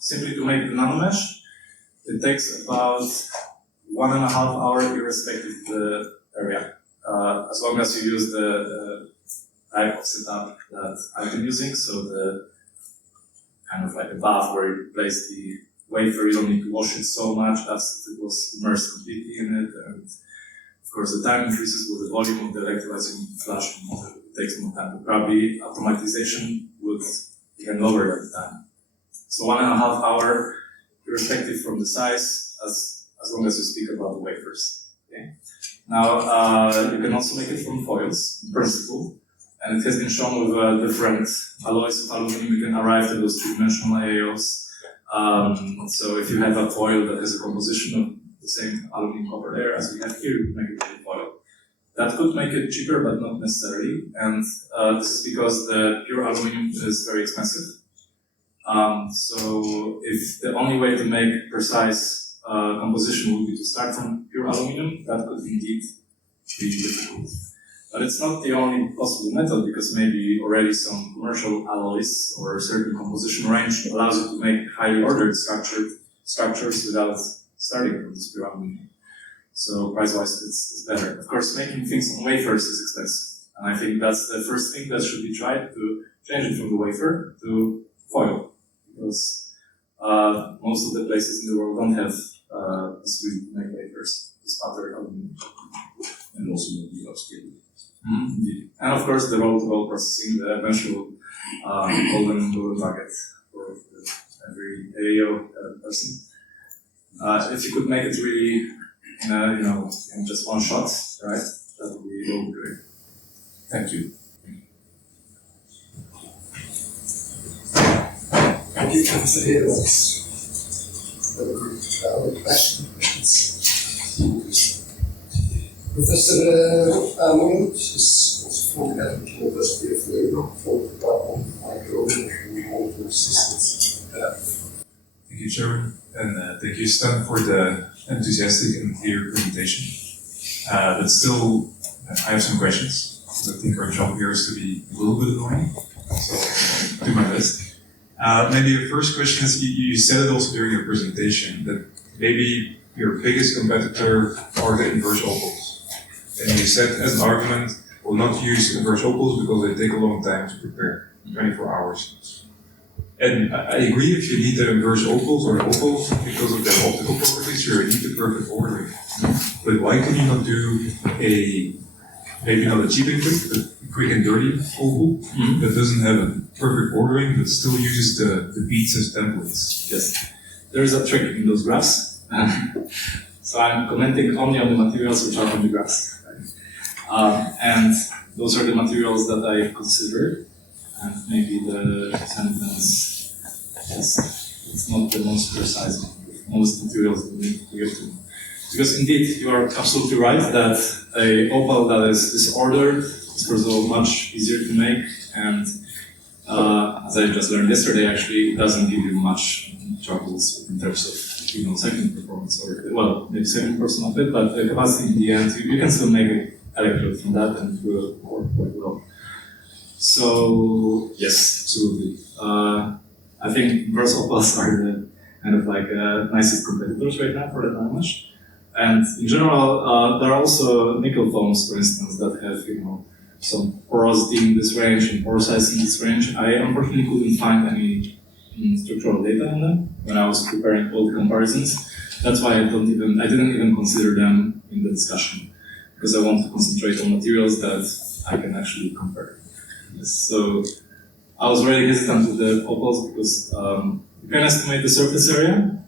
simply to make the nanomesh, it takes about 1.5 hours irrespective of the area. As long as you use the type of setup that I've been using, so the kind of like a bath where you place the wafer, you don't need to wash it so much, as if it was immersed completely in it, and of course the time increases with the volume of the electrolyzing flash, it takes more time. But probably automatization would even lower that time. So 1.5 hours irrespective from the size, as long as you speak about the wafers. Okay? Now, you can also make it from foils, in principle, and it has been shown with different alloys of aluminum, you can arrive to those three-dimensional AAOs. So if you have a foil that has a composition the same aluminum copper layer as we have here, we make it with foil. That could make it cheaper, but not necessarily. And this is because the pure aluminum is very expensive. So if the only way to make precise composition would be to start from pure aluminum, that could indeed be difficult. But it's not the only possible method, because maybe already some commercial alloys or a certain composition range allows you to make highly ordered structures without starting from this pure aluminum. So price-wise, it's better. Of course, making things on wafers is expensive, and I think that's the first thing that should be tried, to change it from the wafer to foil, because most of the places in the world don't have possibility to make wafers with other aluminum. And also maybe upscale. Indeed. And of course, the roll-to-roll processing, the eventual golden nugget for every AAO person. If you could make it really, in just one shot, right? That would be great. Thank you. Thank you, Professor Redox. Questions? Professor Amund is also from the Catholic University of Europe, from the Department of Microbial Systems. Thank you, Chairman, and thank you, Stan, for the enthusiastic and clear presentation. But still, I have some questions, because I think our job here is to be a little bit annoying, so I'll do my best. Maybe your first question is, you said it also during your presentation, that maybe your biggest competitor are the inverse opals. And you said, as an argument, we'll not use inverse opals because they take a long time to prepare, 24 hours. And I agree, if you need the inverse opals or opals because of their optical properties, you need the perfect ordering. But why can you not do maybe not a cheap and quick, but a quick and dirty opal that doesn't have a perfect ordering, but still uses the beads as templates? Yes. There is a trick in those graphs. So I'm commenting only on the materials which are on the graphs. And those are the materials that I considered. And maybe the sentence it's not the most precise one. Most materials we need to get to. Because indeed, you are absolutely right that a opal that is disordered is first of all much easier to make, and as I just learned yesterday, actually, it doesn't give you much troubles in terms of second performance, or well, maybe 7% of it, but the capacity in the end, you can still make an electrode from that and it will work quite well. So, yes, absolutely. I think inverse opals are the kind of like nicest competitors right now for the nanomesh. And in general, there are also nickel foams, for instance, that have some porosity in this range and pore size in this range. I unfortunately couldn't find any structural data on them when I was preparing all the comparisons. That's why I didn't even consider them in the discussion, because I want to concentrate on materials that I can actually compare. Yes, so I was very hesitant with the opals because you can estimate the surface area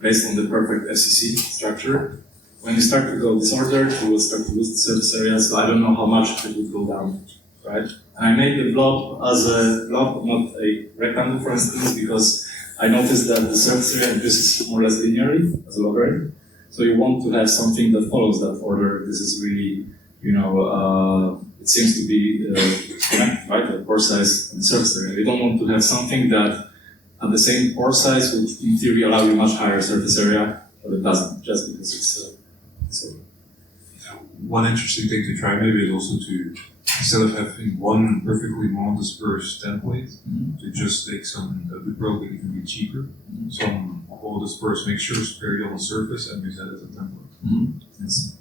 based on the perfect FCC structure. When you start to go disordered, you will start to lose the surface area, so I don't know how much it would go down, right? And I made the blob as a blob, not a rectangle, for instance, because I noticed that the surface area increases more or less linearly as a logarithm. So you want to have something that follows that order. This is really, it seems to be connected, right? The pore size and the surface area. You don't want to have something that at the same pore size would, in theory, allow you much higher surface area, but it doesn't, just because it's One interesting thing to try maybe is also to, instead of having one perfectly non-dispersed template, to just take some, the probably can be cheaper, some all dispersed mixtures buried on the surface and use that as a template. Yes.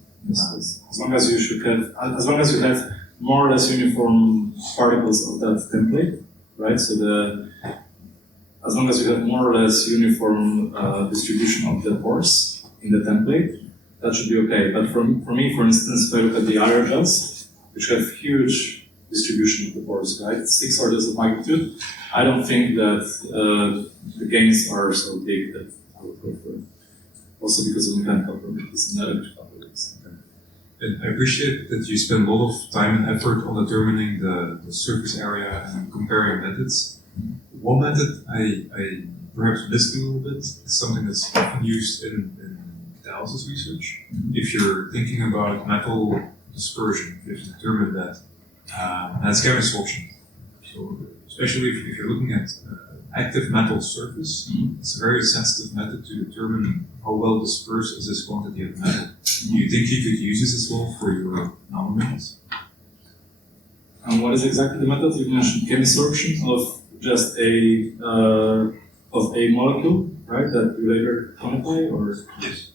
As long as you have more or less uniform particles of that template, right? So as long as you have more or less uniform distribution of the pores in the template, that should be okay. But for me, for instance, if I look at the aerogels, which have huge distribution of the pores, right? 6 orders of magnitude, I don't think that the gains are so big that I would go for it. Also because of mechanical properties and electrical properties. And I appreciate that you spend a lot of time and effort on determining the surface area and comparing methods. One method I perhaps missed a little bit is something that's often used in analysis research. If you're thinking about metal dispersion, you have to determine that. And it's chemical absorption. So especially if you're looking at active metal surface, it's a very sensitive method to determine how well dispersed is this quantity of metal. Do you think you could use this as well for your nanomeshes? And what is exactly the method? You mentioned chemisorption of just a molecule, right? That you later quantify, or Yes.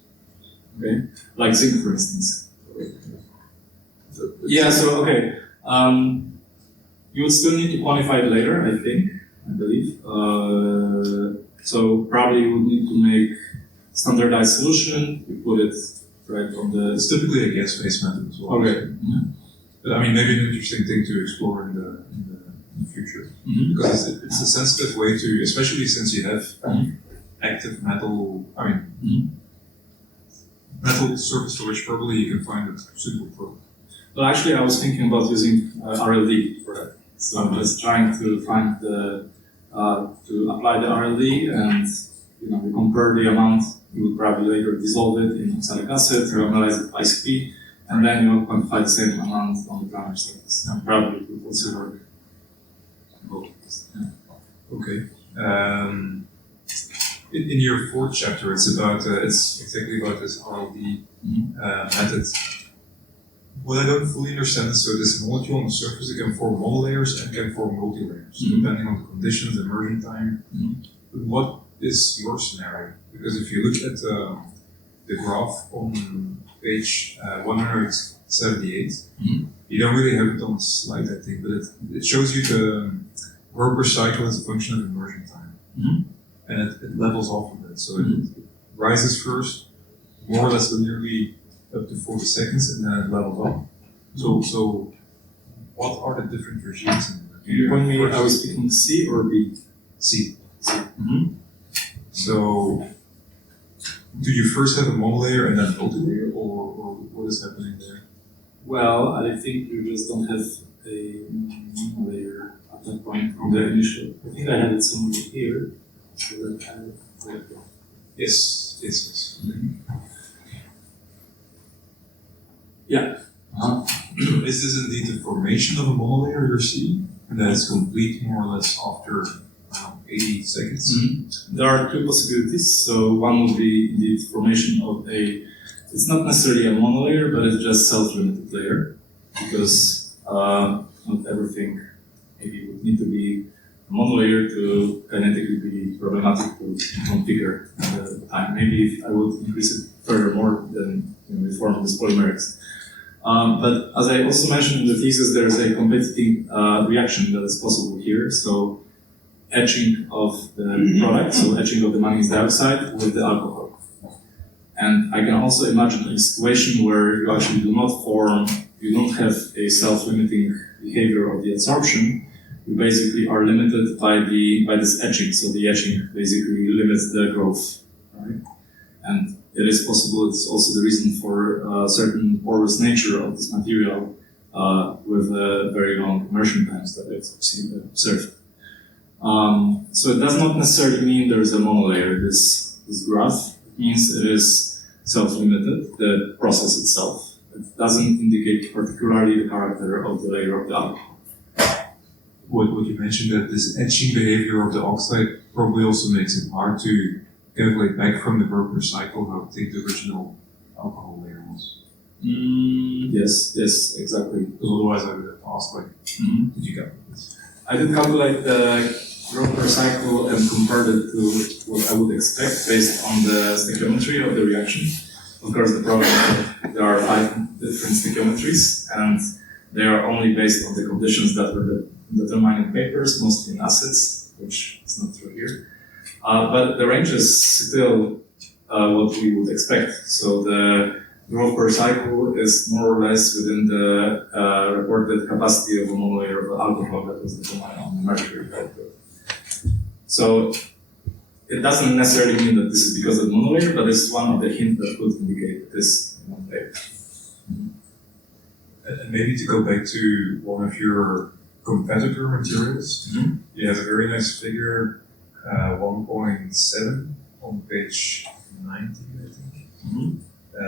okay, like zinc, for instance. Yeah. So okay, you would still need to quantify it later, I believe. So probably you would need to make standardized solution. You put it right on the. It's typically a gas-based method as well. Okay. But I mean, maybe an interesting thing to explore in the future. Because it's a sensitive way to, especially since you have active metal, metal surface for which probably you can find a suitable probe. Well, actually, I was thinking about using RLD for that. So I'm just trying to find the, to apply the RLD, and you compare the amount. You would probably later dissolve it in oxalic acid, reanalyze it by ICP, and then you will quantify the same amount on the primary surface. And probably it would also work. Okay. In your fourth chapter, it's exactly about this RLD method. What I don't fully understand is, so this molecule on the surface, it can form monolayers and can form multi-layers, depending on the conditions, immersion time. But what is your scenario? Because if you look at the graph on page 178, you don't really have it on the slide, I think, but it shows you the work per cycle as a function of immersion time. And it levels off of it. So it rises first, more or less linearly up to 40 seconds, and then it levels off. So what are the different regimes in there? You point me, are we speaking C or B? C. So do you first have a monolayer and then multi-layer, or what is happening there? Well, I think you just don't have a monolayer at that point from the initial. I think I had it somewhere here. So that Yes. Yeah. Is this indeed the formation of a monolayer you're seeing? And that is complete more or less after 80 seconds? There are two possibilities. So one would be indeed formation of it's not necessarily a monolayer, but it's just self-limited layer, because not everything maybe would need to be a monolayer to kinetically be problematic to configure at the time. Maybe if I would increase it furthermore, then we form this polymerics. But as I also mentioned in the thesis, there is a competing reaction that is possible here. So etching of the product, so etching of the manganese dioxide with the alcohol. And I can also imagine a situation where you actually do not you don't have a self-limiting behavior of the adsorption. You basically are limited by this etching. So the etching basically limits the growth, right? And it is possible, it's also the reason for certain porous nature of this material with very long immersion times that I've observed. So it does not necessarily mean there is a monolayer, this graph. It means it is self-limited, the process itself. It doesn't indicate particularly the character of the layer of the alcohol. What you mentioned, that this etching behavior of the oxide probably also makes it hard to calculate back from the Berger cycle how thick the original alcohol layer was. Yes, exactly. Because otherwise I would have asked, did you calculate this? I did calculate the growth per cycle and compared it to what I would expect based on the stoichiometry of the reaction. Of course, the problem is that there are 5 different stoichiometries, and they are only based on the conditions that were determined in papers, mostly in acids, which is not true here. But the range is still what we would expect. So the growth per cycle is more or less within the reported capacity of a monolayer of alcohol that was determined on the mercury. Right? So it doesn't necessarily mean that this is because of the monolayer, but it's one of the hints that could indicate this monolayer. And maybe to go back to one of your competitor materials, you have a very nice figure, 1.7 on page 90, I think.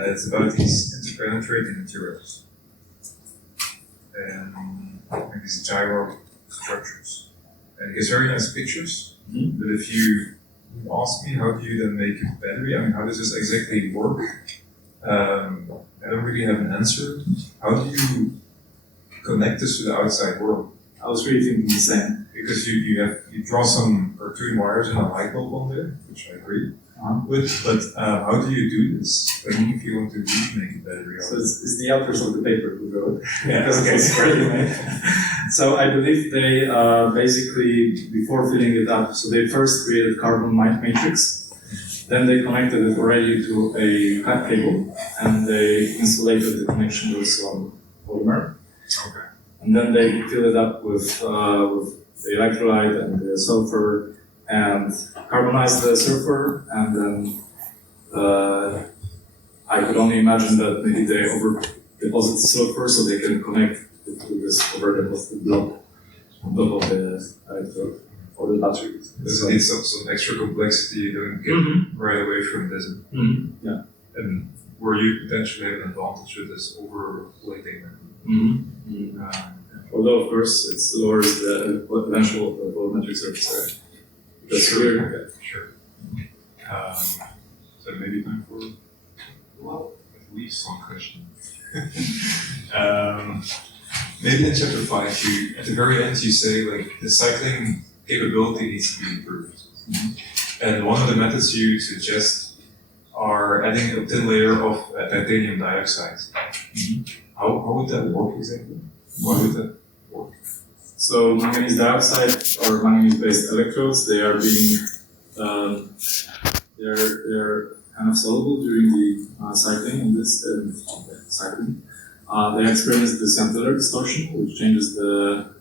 it's about these interpenetrating materials and like these gyro structures. And it gives very nice pictures, but if you ask me how do you then make a battery, I mean, how does this exactly work? I don't really have an answer. How do you connect this to the outside world? I was really thinking the same. Because you draw some two wires and a light bulb on there, which I agree with, but how do you do this? I mean, if you want to really make a battery. So it's the authors of the paper who wrote it. Yeah, Because okay. it's ready-made. So I believe they basically, before filling it up, so they first created carbon matrix, then they connected it already to a cut cable, and they insulated the connection with some polymer. Okay. And then they fill it up with the electrolyte and the sulfur and carbonize the sulfur, and then I could only imagine that maybe they over deposit sulfur so they can connect it to this over deposited block on top of the electrode or the battery. Does it need some extra complexity you don't get right away from this? Yeah. And where you potentially have an advantage with this overlating method. Although, of course, it lowers the potential volumetric surface area. That's Sure. So maybe time for at least one question. Maybe in chapter 5, you at the very end you say like the cycling capability needs to be improved, and one of the methods you suggest are adding a thin layer of titanium dioxide. How would that work exactly? Why would that work? So manganese dioxide or manganese-based electrodes, they are being they're kind of soluble during the cycling in this cycling. They experience the central distortion, which changes the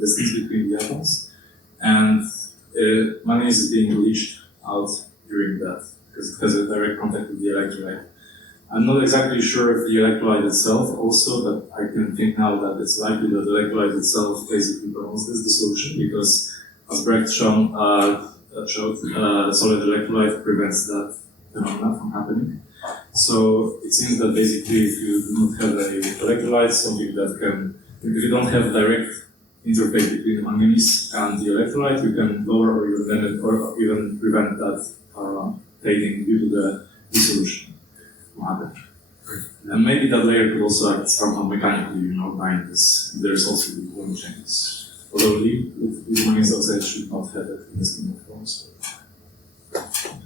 distance between the atoms, and manganese is being leached out during that because it has a direct contact with the electrolyte. I'm not exactly sure if the electrolyte itself also, but I can think now that it's likely that the electrolyte itself basically promotes this dissolution because, as Brecht showed, solid electrolyte prevents that phenomenon from happening. So it seems that basically if you do not have an electrolyte, something that can, if you don't have direct interface between the manganese and the electrolyte, you can lower or even prevent that fading due to the dissolution. And maybe that layer could also act somehow mechanically, bind this. There's also the one changes. Although the manganese oxide should not have it in this kind of form. So.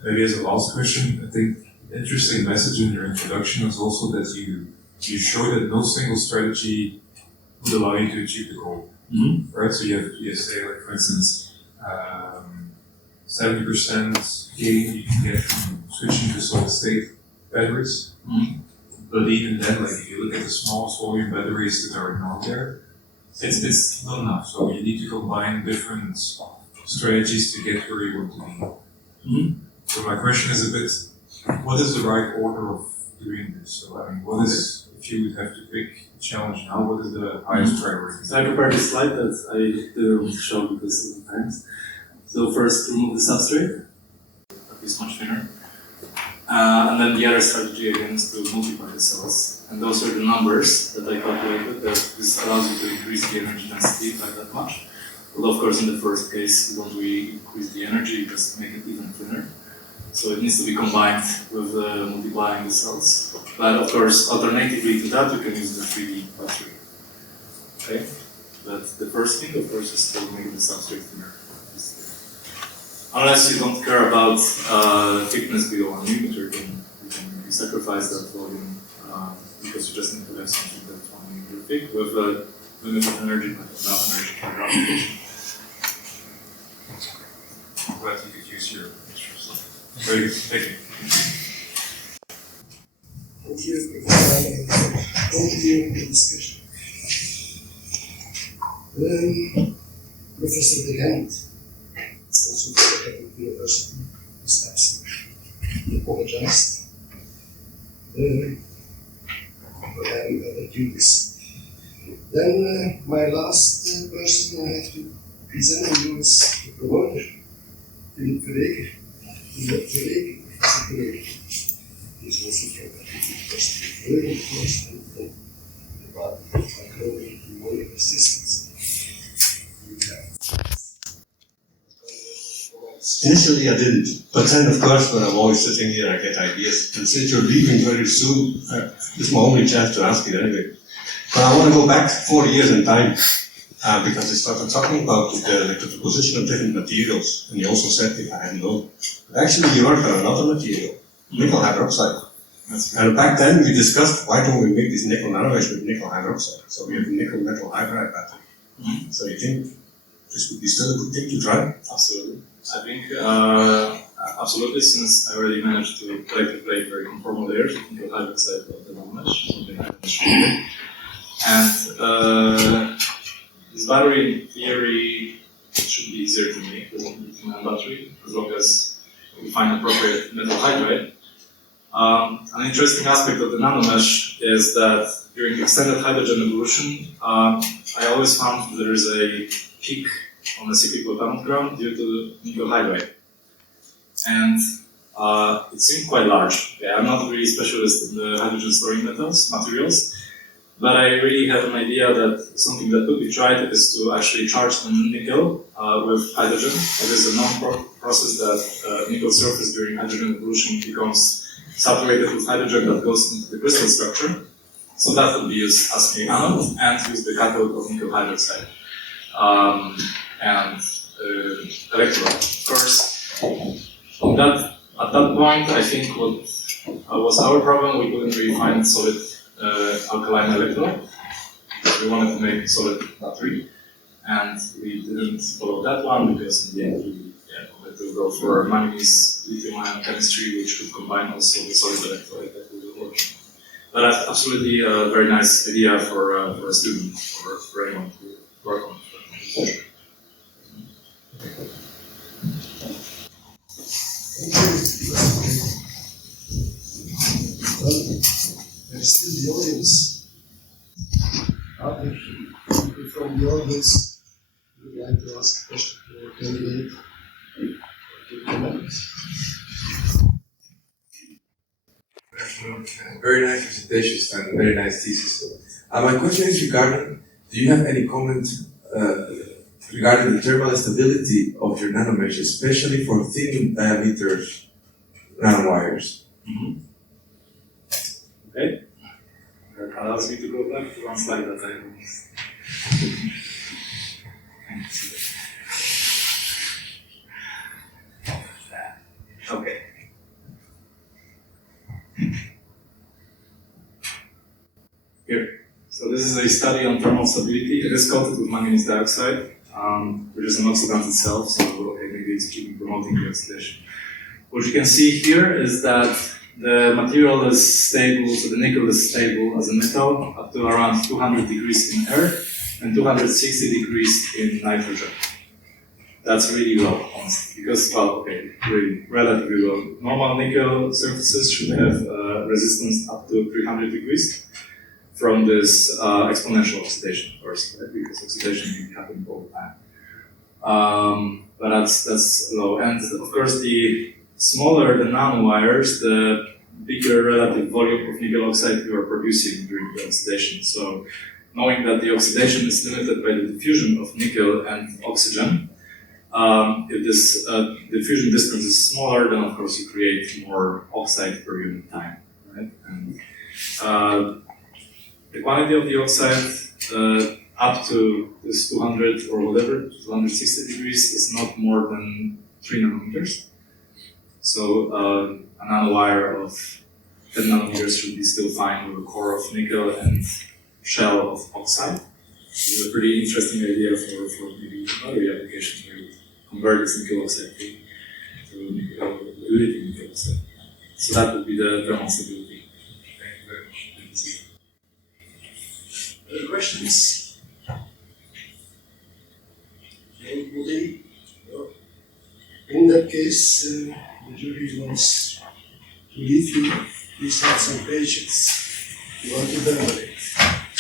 Maybe as a last question, I think the interesting message in your introduction is also that you show that no single strategy would allow you to achieve the goal. Right? So you say, like, for instance, 70% gain you can get from switching to solid state batteries. But even then, like if you look at the smallest volume batteries that are not there, it's not enough. So you need to combine different strategies to get where you want to be. So my question is a bit, what is the right order of doing this? So I mean, what is, if you would have to pick a challenge now, what is the highest priority? So I prepared a slide that I didn't show because of the times. So first, remove the substrate, that is much thinner. And then the other strategy again is to multiply the cells. And those are the numbers that I calculated, that this allows you to increase the energy density by that much. But of course in the first case you don't really increase the energy, you just make it even thinner. So it needs to be combined with multiplying the cells. But of course alternatively to that you can use the 3D battery. Okay? But the first thing of course is to make the substrate thinner. Unless you don't care about thickness below 1 millimeter, then you can maybe sacrifice that volume because you just need to have something that's 1 millimeter thick with limited energy, but enough energy for your application. I'm glad you could use your extra slide. Very good, thank you. Thank you for continuing the discussion. Professor De Gent, also from the university, is absent. He apologized for having other duties. Then my last person I have to present to you is the promoter, Philip Verreken. Professor Verreken is also from very close and about microwave wave resistance. Initially, I didn't, but then, of course, when I'm always sitting here, I get ideas. And since you're leaving very soon, this is my only chance to ask it anyway. But I want to go back 40 years in time, because they started talking about the deposition of different materials, and you also said, if I hadn't known, but actually you worked on another material, nickel hydroxide. And back then we discussed, why don't we make this nickel nanomesh with nickel hydroxide? So we have a nickel metal hydride battery. So you think this would be still a good thing to try? Absolutely. I think absolutely, since I already managed to play very conformal layers with nickel hydroxide of the nanomesh, something I mentioned. And this battery in theory should be easier to make than a lithium-ion battery, as long as we find appropriate metal hydride. An interesting aspect of the nanomesh is that during extended hydrogen evolution, I always found there is a peak on the cyclical valence ground due to nickel hydride. And it seemed quite large. Okay, I'm not really a specialist in the hydrogen storing materials, but I really have an idea that something that could be tried is to actually charge the nickel with hydrogen. It is a known process that nickel surface during hydrogen evolution becomes saturated with hydrogen that goes into the crystal structure. So that would be used as a anode and use the cathode of nickel hydroxide. And electrode. Of course, at that point, I think what was our problem, we couldn't really find solid alkaline electrode. We wanted to make solid battery, and we didn't follow that one because in the end we wanted to go for manganese lithium-ion chemistry, which could combine also the solid electrolyte that we were working on. But that's absolutely a very nice idea for a student or for anyone to work on. Well, there's still the audience. Are there people from the audience who would like to ask a question or candidate to comment? Very nice presentation, Stan. Very nice thesis. My question is regarding, do you have any comment regarding the thermal stability of your nanomesh, especially for thin diameter nanowires? Okay. That allows me to go back to one slide that I missed. Okay. Here. So this is a study on thermal stability. It is coated with manganese dioxide, which is an oxidant itself, so maybe it's keeping promoting the oxidation. What you can see here is that the material is stable, so the nickel is stable as a metal up to around 200 degrees in air and 260 degrees in nitrogen. That's really low, honestly, because, well, okay, really relatively low. Normal nickel surfaces should have resistance up to 300 degrees from this exponential oxidation, of course, right? Because oxidation can happen all the time. But that's low. And of course, the smaller the nanowires, the bigger relative volume of nickel oxide you are producing during the oxidation. So knowing that the oxidation is limited by the diffusion of nickel and oxygen, if this diffusion distance is smaller, then of course you create more oxide per unit time, right? And the quantity of the oxide up to this 200 or whatever, 260 degrees is not more than 3 nanometers. So a nanowire of 10 nanometers should be still fine with a core of nickel and shell of oxide. It's a pretty interesting idea for maybe battery application where you convert this nickel oxide to lithium nickel oxide. So that would be the thermal stability. Thank you very much. Other questions? Anybody? No. In that case, the jury wants to leave you. Please have some patience. You want to deliberate.